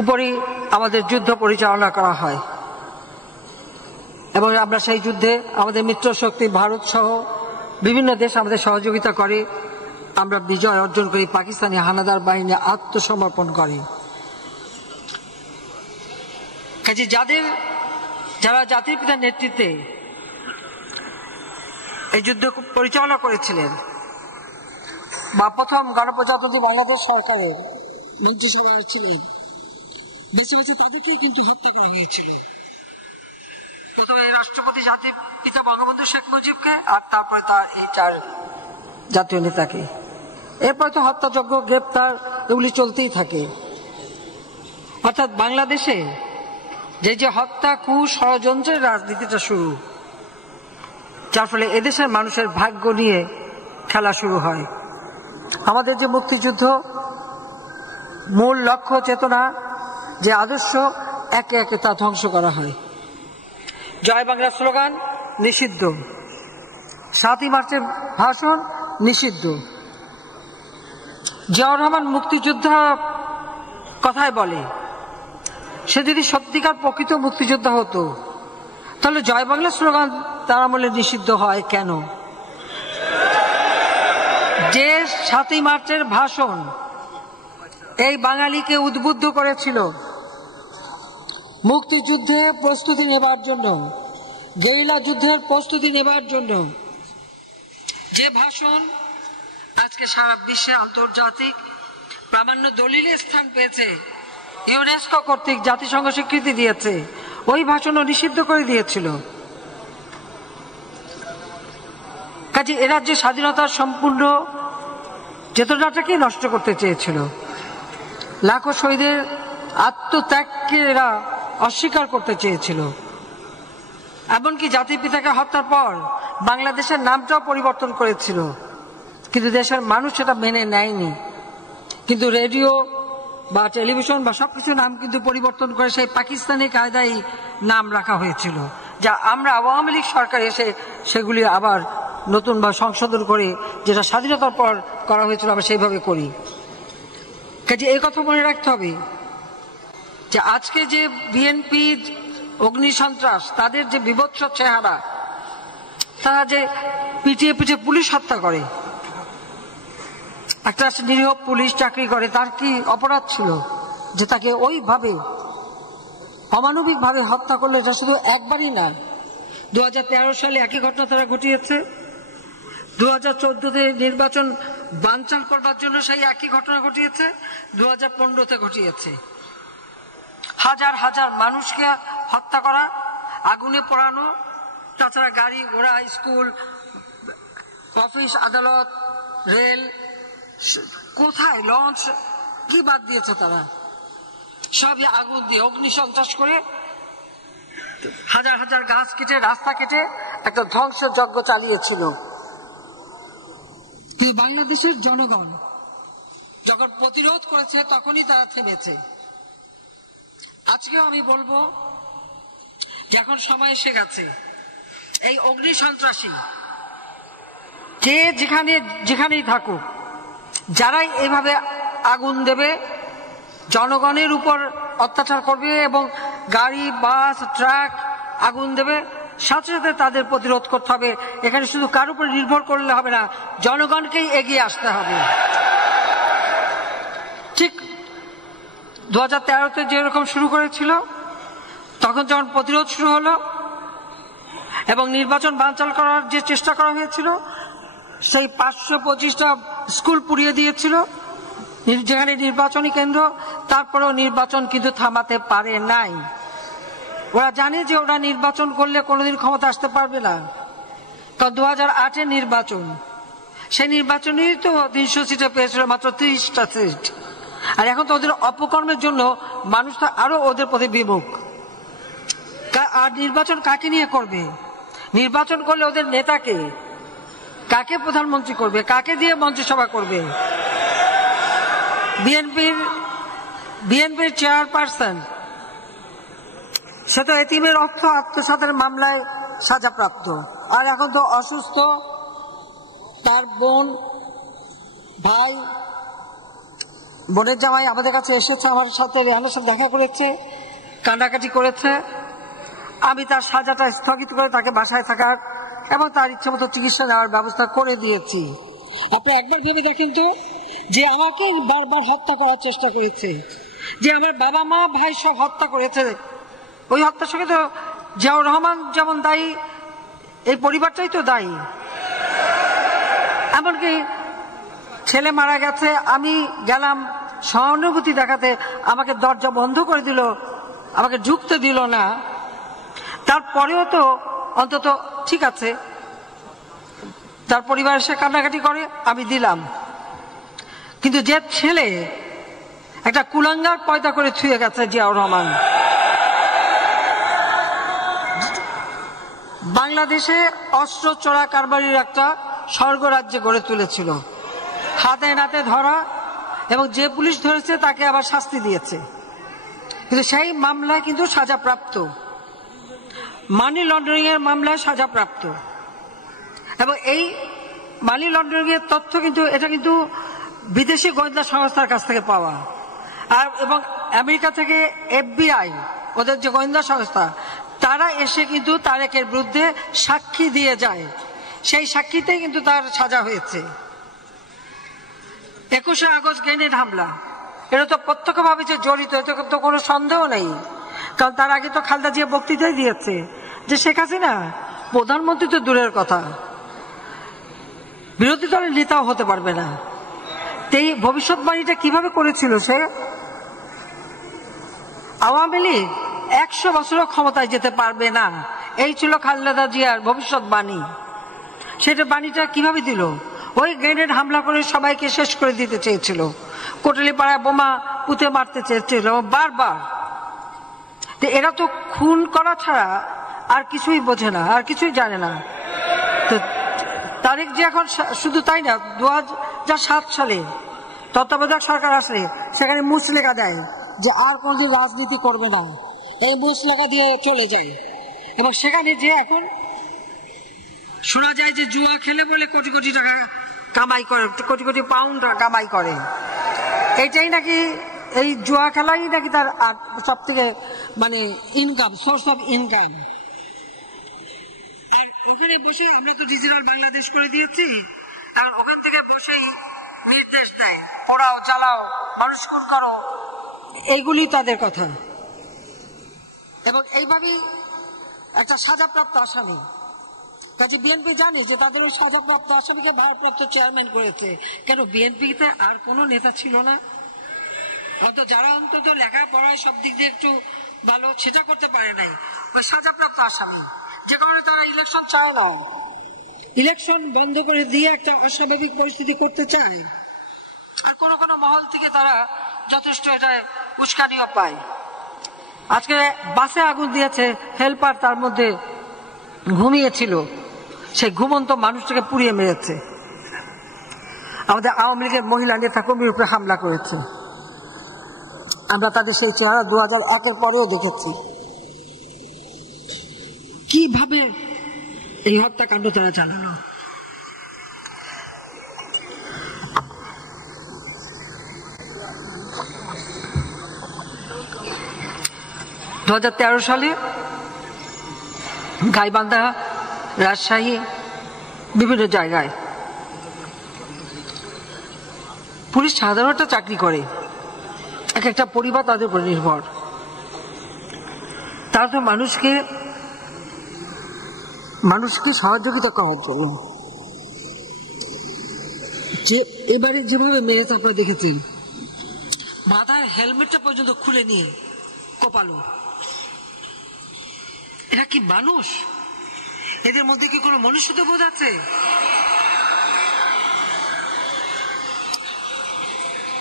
উপরই আমাদের যুদ্ধ পরিচালনা করা হয়। এবং আমরা সেই যুদ্ধে আমাদের মিত্র শক্তি ভারত সহ বিভিন্ন দেশ আমাদের সহযোগিতা করে, আমরা বিজয় অর্জন করি। পাকিস্তানি হানাদার বাহিনী আত্মসমর্পণ করে। কাজে যারা জাতির পিতার নেতৃত্বে এই যুদ্ধ পরিচালনা করেছিলেন, বা প্রথম গণপ্রজাতন্ত্রী বাংলাদেশ সরকারের মন্ত্রিসভায় ছিলেন, বেছে বেছে তাদেরকেই কিন্তু হত্যা করা হয়েছিল। প্রথমে রাষ্ট্রপতি জাতির পিতা বঙ্গবন্ধু শেখ মুজিবকে, আর তারপরে তার এই 4 জাতীয় নেতাকে। এরপরে তো হত্যাযজ্ঞ, গ্রেপ্তার, এগুলি চলতেই থাকে। অর্থাৎ বাংলাদেশে যে হত্যা, ষড়যন্ত্রের রাজনীতিটা শুরু, যার ফলে এদেশের মানুষের ভাগ্য নিয়ে খেলা শুরু হয়। আমাদের যে মুক্তিযুদ্ধ, মূল লক্ষ্য, চেতনা, যে আদর্শ, একে একে তা ধ্বংস করা হয়। জয় বাংলা স্লোগান নিষিদ্ধ, 7ই মার্চের ভাষণ নিষিদ্ধ। জিয়াউর রহমান মুক্তিযোদ্ধা কথায় বলে, সে যদি সত্যিকার প্রকৃত মুক্তিযোদ্ধা হতো, তাহলে জয় বাংলা স্লোগান তার আমলে নিষিদ্ধ হয় কেন? যে 7ই মার্চের ভাষণ এই বাঙালিকে উদ্বুদ্ধ করেছিল মুক্তিযুদ্ধে প্রস্তুতি নেবার জন্য, গেরিলা যুদ্ধের প্রস্তুতি নেবার জন্য, যে ভাষণ আজকে সারা বিশ্বে আন্তর্জাতিক প্রামাণ্য দলিলে স্থান পেয়েছে, ইউনেস্কো কর্তৃক জাতিসংঘ স্বীকৃতি দিয়েছে, ওই ভাষণও নিষিদ্ধ করে দিয়েছিল। কাজে এরা যে স্বাধীনতার সম্পূর্ণ চেতনাটাকে নষ্ট করতে চেয়েছিল, লাখো শহীদের আত্মত্যাগকে এরা অস্বীকার করতে চেয়েছিল। এমনকি জাতির পিতাকে হত্যার পর বাংলাদেশের নামটাও পরিবর্তন করেছিল, কিন্তু দেশের মানুষ সেটা মেনে নেয়নি। কিন্তু রেডিও বা টেলিভিশন বা সবকিছু নাম কিন্তু পরিবর্তন করে সেই পাকিস্তানি কায়দায় নাম রাখা হয়েছিল, যা আমরা আওয়ামী লীগ সরকার এসে সেগুলি আবার নতুন বা সংশোধন করে যেটা স্বাধীনতার পর করা হয়েছিল আমরা সেইভাবে করি। কাজে এই কথা মনে রাখতে হবে যে আজকে যে বিএনপি অগ্নি সন্ত্রাস, তাদের যে বিভৎস চেহারা, তারা যে পিটিয়ে পিটিয়ে পুলিশ হত্যা করে, একটা নিরীহ পুলিশ চাকরি করে, তার কি অপরাধ ছিল যে তাকে ওইভাবে অমানবিক ভাবে হত্যা করলো? এটা শুধু একবারই না, 2013 সালে একই ঘটনা তারা ঘটিয়েছে, 2014-তে নির্বাচন বানচাল করবার জন্য সেই একই ঘটনা ঘটিয়েছে, 2015-তে ঘটিয়েছে। হাজার হাজার মানুষকে হত্যা করা, আগুনে পোড়ানো, তাছাড়া গাড়ি ঘোড়া, স্কুল, অফিস, আদালত, রেল, কোথায় লঞ্চ, কি বাদ দিয়েছে তারা? সবই আগুন দিয়ে অগ্নি সন্ত্রাস করে হাজার হাজার গাছ কেটে, রাস্তা কেটে একটা ধ্বংসযজ্ঞ চালিয়েছিল। কিন্তু বাংলাদেশের জনগণ যখন প্রতিরোধ করেছে তখনই তারা থেমেছে। আজকেও আমি বলবো যে এখন সময় এসে গেছে, এই অগ্নি সন্ত্রাসী কে যেখানেই থাকুক, যারাই এভাবে আগুন দেবে, জনগণের উপর অত্যাচার করবে এবং গাড়ি, বাস, ট্রাক আগুন দেবে, সাথে সাথে তাদের প্রতিরোধ করতে হবে। এখানে শুধু কার উপর নির্ভর করলে হবে না, জনগণকেই এগিয়ে আসতে হবে। ঠিক 2013-তে যেরকম শুরু করেছিল, তখন যখন প্রতিরোধ শুরু হলো এবং নির্বাচন বানচাল করার যে চেষ্টা করা হয়েছিল, সেই 525টা স্কুল পুড়িয়ে দিয়েছিল যেখানে নির্বাচনী কেন্দ্র, তারপরেও নির্বাচন কিন্তু থামাতে পারে নাই। ওরা জানে যে ওরা নির্বাচন করলে কোনোদিন ক্ষমতা আসতে পারবে না, কারণ 2008-এর নির্বাচন, সেই নির্বাচনেই তো 300 সিটে পেয়েছিল, মাত্র 30টা সিট। আর এখন তো ওদের অপকর্মের জন্য মানুষ তো আরো ওদের প্রতি বিমুখ। আর নির্বাচন কাকে নিয়ে করবে? নির্বাচন করলে ওদের নেতাকে, কাকে প্রধানমন্ত্রী করবে, কাকে দিয়ে মন্ত্রিসভা করবে? বিএনপির চেয়ারপারসন সে তো এতিমের অর্থ আত্মসাতের মামলায় সাজাপ্রাপ্ত, আর এখন তো অসুস্থ। তার বোন, ভাই, বোনের জামাই আমাদের কাছে এসেছে, আমার সাথে রেহানের সাথে দেখা করেছে, কান্নাকাটি করেছে। আমি তার সাজাটা স্থগিত করে তাকে বাসায় থাকার এবং তার ইচ্ছে মতো চিকিৎসা নেওয়ার ব্যবস্থা করে দিয়েছি। আপনি একবার ভেবে দেখেন তো, যে আমাকে বারবার হত্যা করার চেষ্টা করেছে, যে আমার বাবা মা ভাই সব হত্যা করেছে, ওই হত্যার সঙ্গে তো জিয়াউর রহমান যেমন দায়ী, এই পরিবারটাই তো দায়ী। এমনকি ছেলে মারা গেছে, আমি গেলাম সহানুভূতি দেখাতে, আমাকে দরজা বন্ধ করে দিল, আমাকে ঢুকতে দিল না। তারপরেও তো অন্তত ঠিক আছে, তার পরিবার এসে কান্নাকাটি করে, আমি দিলাম। কিন্তু যে ছেলে একটা কুলাঙ্গার পয়দা করে ছুঁয়ে গেছে জিয়াউর রহমান, বাংলাদেশে অস্ত্র চোরা কারবারির একটা স্বর্গরাজ্যে গড়ে তুলেছিল, হাতে নাতে ধরা, এবং যে পুলিশ ধরেছে তাকে আবার শাস্তি দিয়েছে। কিন্তু সেই মামলায় কিন্তু সাজাপ্রাপ্ত, মানি লন্ডারিং এর মামলায় সাজাপ্রাপ্ত। এবং এই মানি লন্ডারিং এর তথ্য কিন্তু এটা কিন্তু বিদেশি গোয়েন্দা সংস্থার কাছ থেকে পাওয়া, আর এবং আমেরিকা থেকে FBI, ওদের যে গোয়েন্দা সংস্থা, তারা এসে কিন্তু তারেকের বিরুদ্ধে সাক্ষী দিয়ে যায়। সেই সাক্ষীতে কিন্তু তার সাজা হয়েছে। 21শে আগস্ট গ্রেনেড হামলা, এটা তো প্রত্যক্ষভাবে যে জড়িত, এটা তো কোনো সন্দেহ নেই। কারণ তার আগে তো খালেদা জিয়া বক্তৃতাই দিয়েছে যে শেখ হাসিনা প্রধানমন্ত্রী তো দূরের কথা, বিরোধী দলের নেতাও হতে পারবে না। এই ভবিষ্যৎবাণীটা কিভাবে করেছিল সে? আওয়ামী লীগ 100 বছরও ক্ষমতায় যেতে পারবে না, এই ছিল খালেদা জিয়ার ভবিষ্যৎবাণী। সেটা বাণীটা কিভাবে দিল? ওই গ্রেনেড হামলা করে সবাইকে শেষ করে দিতে চেয়েছিল, কোটালীপাড়ায় বোমা পুঁতে মারতে চেয়েছিল বারবার। এরা তো খুন করা ছাড়া আর কিছুই বোঝে না, আর কিছুই জানে না। তো তারেক জি এখন শুধু তাই না, 2007 সালে তত্ত্বাবধায়ক সরকার আসলে সেখানে মুচলেখা দেয় যে আর কোনদিন রাজনীতি করবে না, এই মুচলেখা দিয়ে চলে যায়। এবং সেখানে যে এখন শোনা যায় যে জুয়া খেলে বলে কোটি কোটি টাকা কামাই করে, কোটি কোটি পাউন্ড কামাই করে। এটাই নাকি, এই জুয়া খেলাই নাকি তার সব থেকে মানে ইনকাম, সোর্স অফ ইনকাম। আর ওখানে বসে আমরা তো ডিজিটাল বাংলাদেশ করে দিয়েছি, আর ওখান থেকে বসেই নির্দেশ দেয় পড়াও, চালাও, মানুষ খুন করো, এইগুলি তাদের কথা। এবং এইভাবেই একটা সাজাপ্রাপ্ত আসামি, কাজে বিএনপি জানে যে তাদের ওই সাজাপ্রাপ্ত আসামিকে ভারপ্রাপ্ত চেয়ারম্যান করেছে। কেন, বিএনপিতে আর কোনো নেতা ছিল না? অন্তত যারা অন্তত লেখাপড়ায় সব দিক দিয়ে একটু ভালো, সেটা করতে পারে নাই, ওই সাজাপ্রাপ্ত আসামি, যে কারণে তারা ইলেকশন চায় না, ইলেকশন বন্ধ করে দিয়ে একটা অস্বাভাবিক পরিস্থিতি করতে চায়। আর কোনো কোনো মহল থেকে তারা যথেষ্ট এটা উস্কানিও পায়। আজকে বাসে আগুন দিয়েছে, হেল্পার তার মধ্যে ঘুমিয়েছিল, সেই ঘুমন্ত মানুষটাকে পুড়িয়ে মেরেছে। আমাদের আওয়ামী লীগের মহিলা নেতা কর্মীর উপরে হামলা করেছে। আমরা তাদের সেই চেহারা 2001-এর পরেও দেখেছি। কিভাবে এই হত্যাকাণ্ড তারা চালালো। 2013 সালে গাইবান্ধা, রাজশাহী, বিভিন্ন জায়গায় পুলিশ সাধারণ একটা চাকরি করে, এক একটা পরিবার তাদের উপর নির্ভর। তারা তো মানুষকে সহযোগিতা করার জন্য যে এবারে যেভাবে মেরেছে আপনারা দেখেছেন, মাথার হেলমেটটা পর্যন্ত খুলে নিয়ে কোপালো। এরা কি মানুষ? এদের মধ্যে কি কোনো মনুষ্যত্ব বোধ আছে?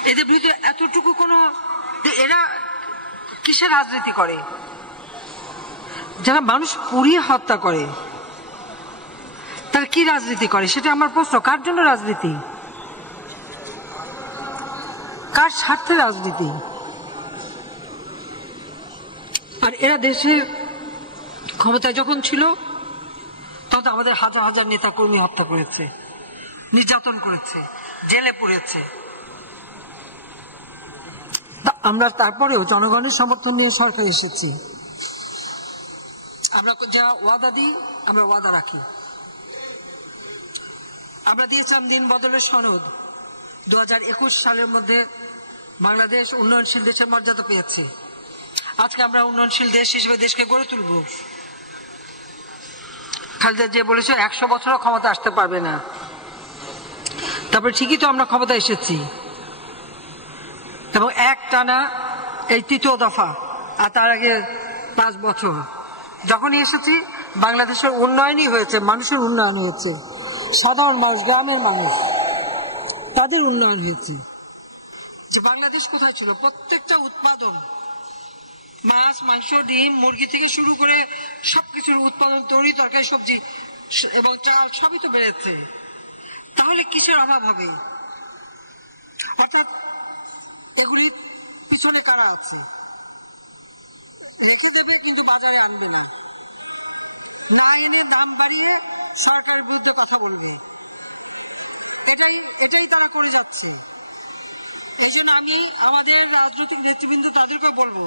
এদের বিরুদ্ধে এতটুকু কোনো, এরা কিসের রাজনীতি করে? যারা মানুষ পুড়িয়ে হত্যা করে তারা কি রাজনীতি করে, সেটা আমার প্রশ্ন। কার জন্য রাজনীতি? কার স্বার্থে রাজনীতি? আর এরা দেশের ক্ষমতায় যখন ছিল তখন আমাদের হাজার হাজার নেতা কর্মী হত্যা করেছে, নির্যাতন করেছে, জেলে পুড়েছে। আমরা তারপরেও জনগণের সমর্থন নিয়ে সরকার এসেছি। আমরা যা ওয়াদা দিই, আমরা ওয়াদা রাখি। আমরা দিয়েছিলাম দিন বদলের সনদ। 2021 সালের মধ্যে বাংলাদেশ উন্নয়নশীল দেশের মর্যাদা পেয়েছে। আজকে আমরা উন্নয়নশীল দেশ হিসেবে দেশকে গড়ে তুলব। খালেদা যে বলেছে 100 বছরও ক্ষমতা আসতে পারবে না, তারপরে ঠিকই তো আমরা ক্ষমতা এসেছি। এবং এক টানা এই 3য় দফা, আর তার আগে 5 বছর যখনই এসেছি বাংলাদেশের উন্নয়নই হয়েছে, মানুষের উন্নয়ন হয়েছে, সাধারণ মানুষ, গ্রামের মানুষ, তাদের উন্নয়ন হয়েছে। যে বাংলাদেশ কোথায় ছিল? প্রত্যেকটা উৎপাদন, মাছ, মাংস, ডিম, মুরগি থেকে শুরু করে সবকিছুর উৎপাদন, তৈরি, তরকারি, সবজি এবং চাল সবই তো বেড়েছে। তাহলে কিসের অভাব হবে? অর্থাৎ এগুলির পিছনে কারা আছে? রেখে দেবে কিন্তু বাজারে আনবে না, না এনে দাম বাড়িয়ে সরকারের বিরুদ্ধে কথা বলবে। এটাই তারা করে যাচ্ছে। এই জন্য আমি আমাদের রাজনৈতিক নেতৃবৃন্দ তাদেরকে বলবো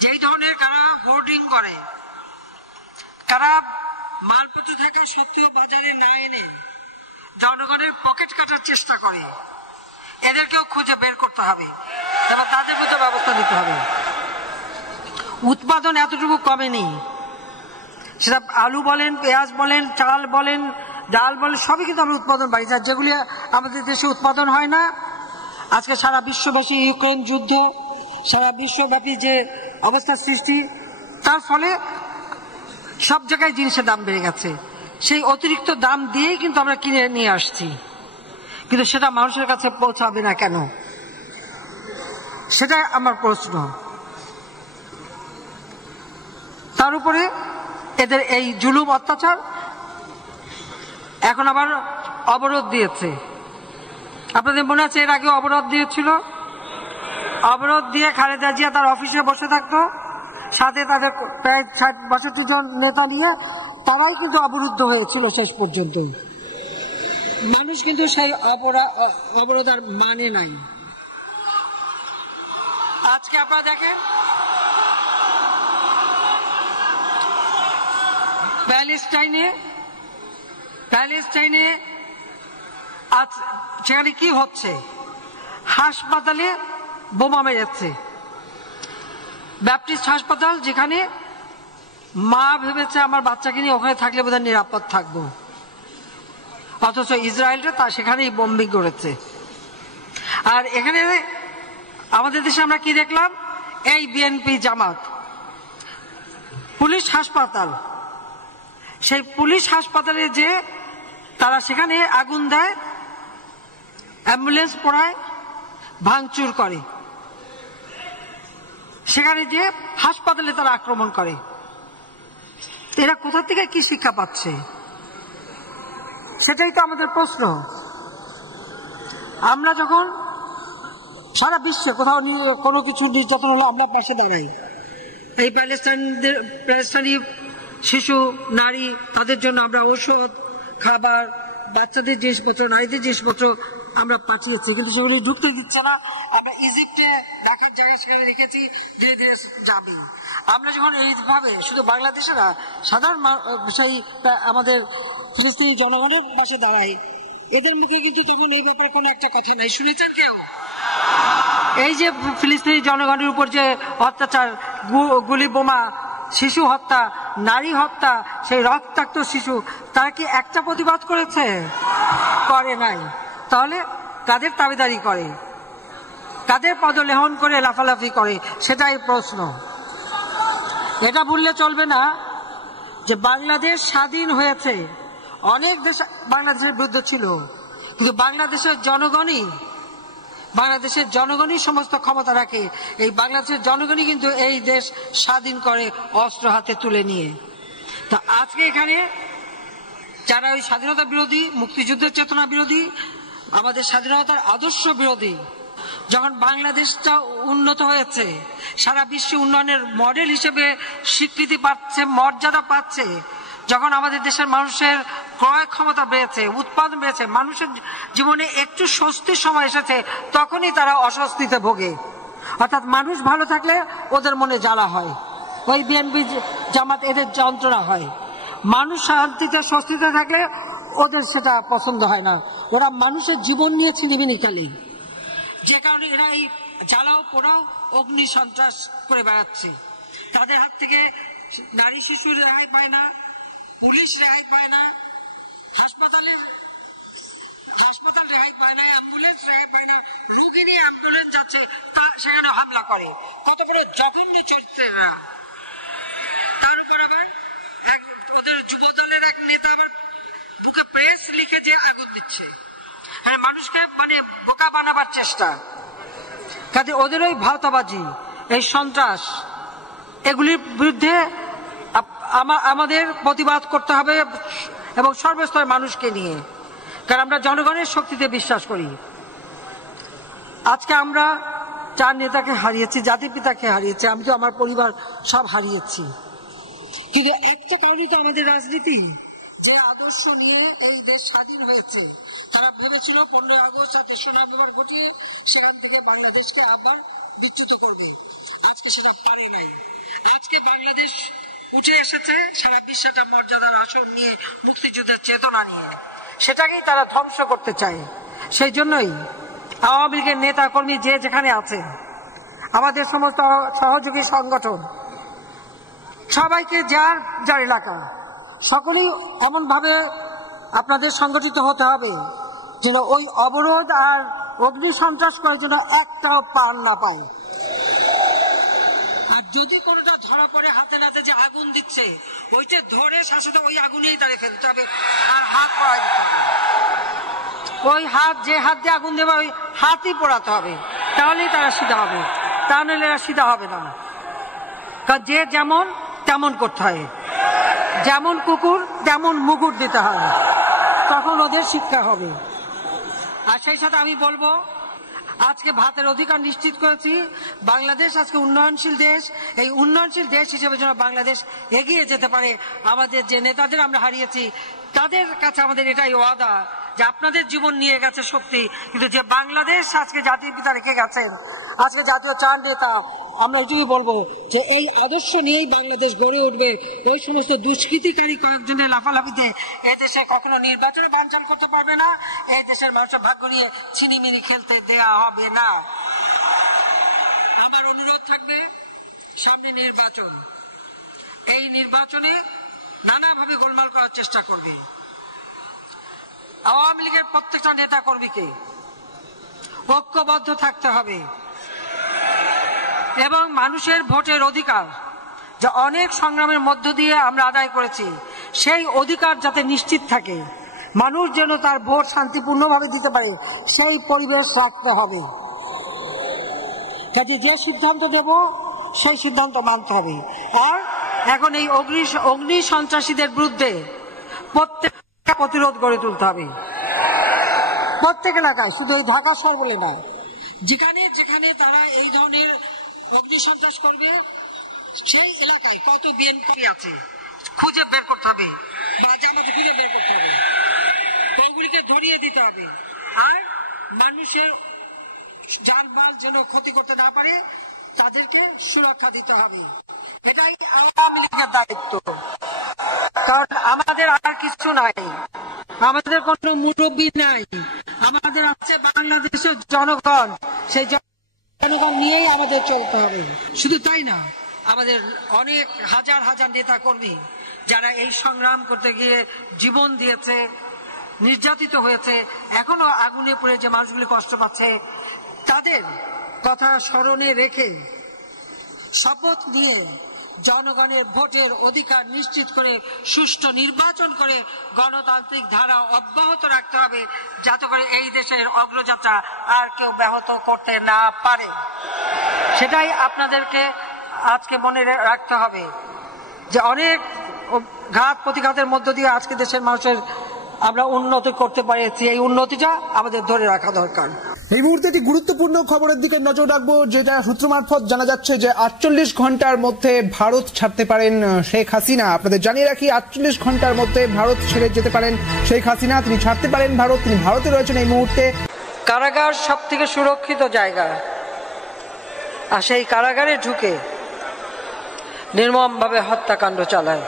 যে এই ধরনের কারা হোর্ডিং করে, কারা মালপত্র থাকা সত্ত্বেও বাজারে না এনে জনগণের পকেট কাটার চেষ্টা করে, এদেরকেও খুঁজে বের করতে হবে এবং তাদের মতো ব্যবস্থা নিতে হবে। উৎপাদন এতটুকু কমেনি, সেটা আলু বলেন, পেঁয়াজ বলেন, চাল বলেন, ডাল বলেন, সবই কিন্তু আমরা উৎপাদন বাড়িয়েছি। যেগুলি আমাদের দেশে উৎপাদন হয় না, আজকে সারা বিশ্বব্যাপী ইউক্রেন যুদ্ধ, সারা বিশ্বব্যাপী যে অবস্থার সৃষ্টি, তার ফলে সব জায়গায় জিনিসের দাম বেড়ে গেছে। সেই অতিরিক্ত দাম দিয়েই কিন্তু আমরা কিনে নিয়ে আসছি, কিন্তু সেটা মানুষের কাছে পৌঁছাবে না কেন? সেটাই আমার প্রশ্ন। তার উপরে এদের এই জুলুম, অত্যাচার এখন আবার অবরোধ দিয়েছে। আপনাদের মনে আছে এর আগে অবরোধ দিয়েছিল? অবরোধ দিয়ে খালেদা জিয়া তার অফিসে বসে থাকতো, সাথে তাদের প্রায় ৬০-৬২ জন নেতা নিয়ে তারাই কিন্তু অবরুদ্ধ হয়েছিল শেষ পর্যন্ত। মানুষ কিন্তু সেই অবরোধ আর মানে নাই। আজকে আপনারা দেখেন প্যালেস্টাইনে আজ সেখানে কি হচ্ছে? হাসপাতালে বোমা মেরেছে। ব্যাপটিস্ট হাসপাতাল, যেখানে মা ভেবেছে আমার বাচ্চাকে নিয়ে ওখানে থাকলে বোধহয় নিরাপদ থাকবো, অথচ ইসরায়েলটা তা সেখানেই বোম্বিং করেছে। আর এখানে আমাদের দেশে আমরা কি দেখলাম? এই বিএনপি জামাত পুলিশ হাসপাতাল, সেই পুলিশ হাসপাতালে যে তারা সেখানে আগুন দেয়, অ্যাম্বুলেন্স পোড়ায়, ভাঙচুর করে, সেখানে যে হাসপাতালে তারা আক্রমণ করে। এরা কোথা থেকে কি শিক্ষা পাচ্ছে? সেটাই তো আমাদের প্রশ্ন। আমরা যখন সারা বিশ্বে কোথাও কোনো কিছু নির্যাতন হলো আমরা পাশে দাঁড়াই। এই প্যালেস্টাইনি শিশু, নারী, তাদের জন্য আমরা ঔষধ, খাবার, বাচ্চাদের জিনিসপত্র, নারীদের জিনিসপত্র আমরা পাঠিয়েছি, কিন্তু সেগুলি ঢুকতে দিচ্ছে না। আমরা ইজিপ্টে রাখার জায়গা সেখানে রেখেছি, ধীরে ধীরে যাবে। আমরা যখন এইভাবে শুধু বাংলাদেশে না, সাধারণ সেই আমাদের ফিলিস্তিনি জনগণের পাশে দাঁড়াই, এদের মুখে কিন্তু তখন এই ব্যাপারে কোনো একটা কথা নাই। শুনেছেন কেউ এই যে ফিলিস্তিনি জনগণের উপর যে অত্যাচার, গুলি, বোমা, শিশু হত্যা, নারী হত্যা, সেই রক্তাক্ত শিশু, তারা কি একটা প্রতিবাদ করেছে? করে নাই। তাহলে কাদের দাবিদারি করে, কাদের পদলেহন করে লাফালাফি করে, সেটাই প্রশ্ন। এটা ভুললে চলবে না যে বাংলাদেশ স্বাধীন হয়েছে, অনেক দেশ বাংলাদেশের বিরুদ্ধে ছিল, কিন্তু বাংলাদেশের জনগণই সমস্ত ক্ষমতা রাখে। এই বাংলাদেশের জনগণই কিন্তু এই দেশ স্বাধীন করে অস্ত্র হাতে তুলে নিয়ে। তো আজকে এখানে যারা ওই স্বাধীনতা বিরোধী, মুক্তিযুদ্ধের চেতনা বিরোধী, আমাদের স্বাধীনতার আদর্শ বিরোধী, যখন বাংলাদেশটা উন্নত হয়েছে, সারা বিশ্বে উন্নয়নের মডেল হিসেবে স্বীকৃতি পাচ্ছে, মর্যাদা পাচ্ছে, যখন আমাদের দেশের মানুষের ক্রয় ক্ষমতা বেড়েছে, উৎপাদন বেড়েছে, মানুষের জীবনে একটু স্বস্তির সময় এসেছে, তখনই তারা অস্বস্তিতে ভোগে। অর্থাৎ মানুষ ভালো থাকলে ওদের মনে জ্বালা হয়, ওই বিএনপি জামাত এদের যন্ত্রণা হয়। মানুষ শান্তিতে স্বস্তিতে থাকলে ওদের সেটা পছন্দ হয় না। ওরা মানুষের জীবন নিয়ে ছিনিমিনি খেলে, যে কারণে এরা এই জ্বালাও পোড়াও অগ্নি সন্ত্রাস করে বেড়াচ্ছে। তাদের হাত থেকে নারী শিশু রেহাই পায় না, পুলিশ রেহাই পায় না, হাসপাতাল রেহাই পায় না, অ্যাম্বুলেন্স রেহাই পায় না, রোগী নিয়ে অ্যাম্বুলেন্স যাচ্ছে সেখানে হামলা করে। কত বড় জঘন্য চলছে এরা। তার উপর আবার ওদের যুবদলের এক নেতা বুকে প্রেস লিখে যে আগুন দিচ্ছে, হ্যাঁ, মানুষকে মানে বোকা বানাবার চেষ্টা। কাজে ওদের ওই ভাওতাবাজি, এই সন্ত্রাস, এগুলির বিরুদ্ধে আমাদের প্রতিবাদ করতে হবে, এবং সর্বস্তরের মানুষকে নিয়ে, কারণ আমরা জনগণের শক্তিতে বিশ্বাস করি। আজকে আমরা 4 নেতাকে হারিয়েছি, জাতির পিতাকে হারিয়েছি, আমি তো আমার পরিবার সব হারিয়েছি, কিন্তু একটা কারণে তো আমাদের রাজনীতি, যে আদর্শ নিয়ে এই দেশ স্বাধীন হয়েছে। তারা ভেবেছিল 15 আগস্ট আর 3 নভেম্বর ঘটিয়ে সেখান থেকে বাংলাদেশকে আবার বিচ্যুত করবে। আজকে সেটা পারে নাই। আজকে বাংলাদেশ উঠে এসেছে সারা বিশ্বটা মর্যাদার আসন নিয়ে, মুক্তিযুদ্ধের চেতনা নিয়ে, সেটাকেই তারা ধ্বংস করতে চায়। সেই জন্যই আওয়ামী লীগের নেতা কর্মী যে যেখানে আছে, আমাদের সমস্ত সহযোগী সংগঠন, সবাইকে যার যার এলাকা, সকলেই এমন ভাবে আপনাদের সংগঠিত হতে হবে যেন ওই অবরোধ আর অগ্নি সন্ত্রাস করার জন্য একটাও পার না পায়। আর যদি কোনোটা ধরা পড়ে হাতে নাতে যে আগুন দিচ্ছে, ওইটা ধরে শাসতে ওই আগুনেই তাড়িয়ে ফেলতে হবে। আর হাত পড়ায়, ওই হাত, যে হাত দিয়ে আগুন দেবে ওই হাতই পোড়াতে হবে, তাহলেই তারা সিধা হবে, তা নইলে এরা সিধা হবে না। কারণ যে যেমন তেমন করতে হয়, যেমন কুকুর তেমন মুগুর দিতে হয়। তখন ওদের শিক্ষা হবে। আর সেই সাথে আমি বলবো, আজকে ভাতের অধিকার নিশ্চিত করেছি, বাংলাদেশ আজকে উন্নয়নশীল দেশ। এই উন্নয়নশীল দেশ হিসেবে যেন বাংলাদেশ এগিয়ে যেতে পারে, আমাদের যে নেতাদের আমরা হারিয়েছি তাদের কাছে আমাদের এটাই ওয়াদা যে আপনাদের জীবন নিয়ে গেছে সত্যি, কিন্তু যে বাংলাদেশ আজকে জাতির পিতা রেখে গেছেন, আজকে জাতীয় চার নেতা, আমরা এটুকুই বলবো যে এই আদর্শ নিয়েই বাংলাদেশ গড়ে উঠবে। ওই সমস্ত দুষ্কৃতিকারী কয়েকজনের লাফালাফিতে এই দেশে কখনো নির্বাচনে বানচাল করতে পারবে না, এই দেশের মানুষের ভাগ্য নিয়ে ছিনিমিনি খেলতে দেয়া হবে না। আমার অনুরোধ থাকবে, সামনে নির্বাচন, এই নির্বাচনে নানাভাবে গোলমাল করার চেষ্টা করবে। আওয়ামী লীগের প্রত্যেকটা নেতা কর্মীকে ঐক্যবদ্ধ থাকতে হবে এবং মানুষের ভোটের অধিকার যা অনেক সংগ্রামের মধ্য দিয়ে আমরা আদায় করেছি, সেই অধিকার যাতে নিশ্চিত থাকে, মানুষ যেন তার ভোট শান্তিপূর্ণভাবে দিতে পারে, সেই পরিবেশ রাখতে হবে। কাজে যে সিদ্ধান্ত দেব সেই সিদ্ধান্ত মানতে হবে। আর এখন এই অগ্নি সন্ত্রাসীদের বিরুদ্ধে প্রত্যেক প্রতিরোধ গড়ে তুলতে হবে, প্রত্যেক এলাকায়, শুধু এই ঢাকা শহর বলে না, যেখানে যেখানে তারা এই ধরনের অগ্নি সন্ত্রাস করবে সেই এলাকায় কত বিএনপি আছে খুঁজে বের করতে হবে, জামাত খুঁজে বের করতে হবে, ওগুলিকে ধরিয়ে দিতে হবে। আর মানুষের যানবাহন যেন ক্ষতি করতে না পারে তাদেরকে সুরক্ষা দিতে হবে। এটাই আওয়ামী লীগের দায়িত্ব। কারণ আমাদের আর কিছু নাই, আমাদের কোনো মুরব্বী নাই, আমাদের আছে বাংলাদেশের জনগণ। সেই জনগণ নিয়েই আমাদের চলতে হবে। শুধু তাই না, আমাদের অনেক হাজার হাজার নেতা কর্মী যারা এই সংগ্রাম করতে গিয়ে জীবন দিয়েছে, নির্যাতিত হয়েছে, এখনো আগুনে পড়ে যে মানুষগুলি কষ্ট পাচ্ছে, তাদের কথা স্মরণে রেখে শপথ নিয়ে জনগণের ভোটের অধিকার নিশ্চিত করে সুষ্ঠু নির্বাচন করে গণতান্ত্রিক ধারা অব্যাহত রাখতে হবে, যাতে করে এই দেশের অগ্রযাত্রা আর কেউ ব্যাহত করতে না পারে। সেটাই আপনাদেরকে আজকে মনে রাখতে হবে যে অনেক ঘাত প্রতিঘাতের মধ্য দিয়ে আজকে দেশের মানুষের আমরা উন্নতি করতে পেরেছি, এই উন্নতিটা আমাদের ধরে রাখা দরকার। এই মুহূর্তে একটি গুরুত্বপূর্ণ খবরের দিকে নজর রাখবো, যেটা সূত্র মারফত জানা যাচ্ছে যে 48 ঘন্টার মধ্যে ভারত ছাড়তে পারেন শেখ হাসিনা। আপনাদের জানিয়ে রাখি, 48 ঘন্টার মধ্যে ভারত ছেড়ে যেতে পারেন শেখ হাসিনা। তিনি ছাড়তে পারেন ভারত, তিনি ভারতে রয়েছেন এই মুহূর্তে। কারাগার সব থেকে সুরক্ষিত জায়গা, আর সেই কারাগারে ঢুকে নির্মমভাবে হত্যাকাণ্ড চালায়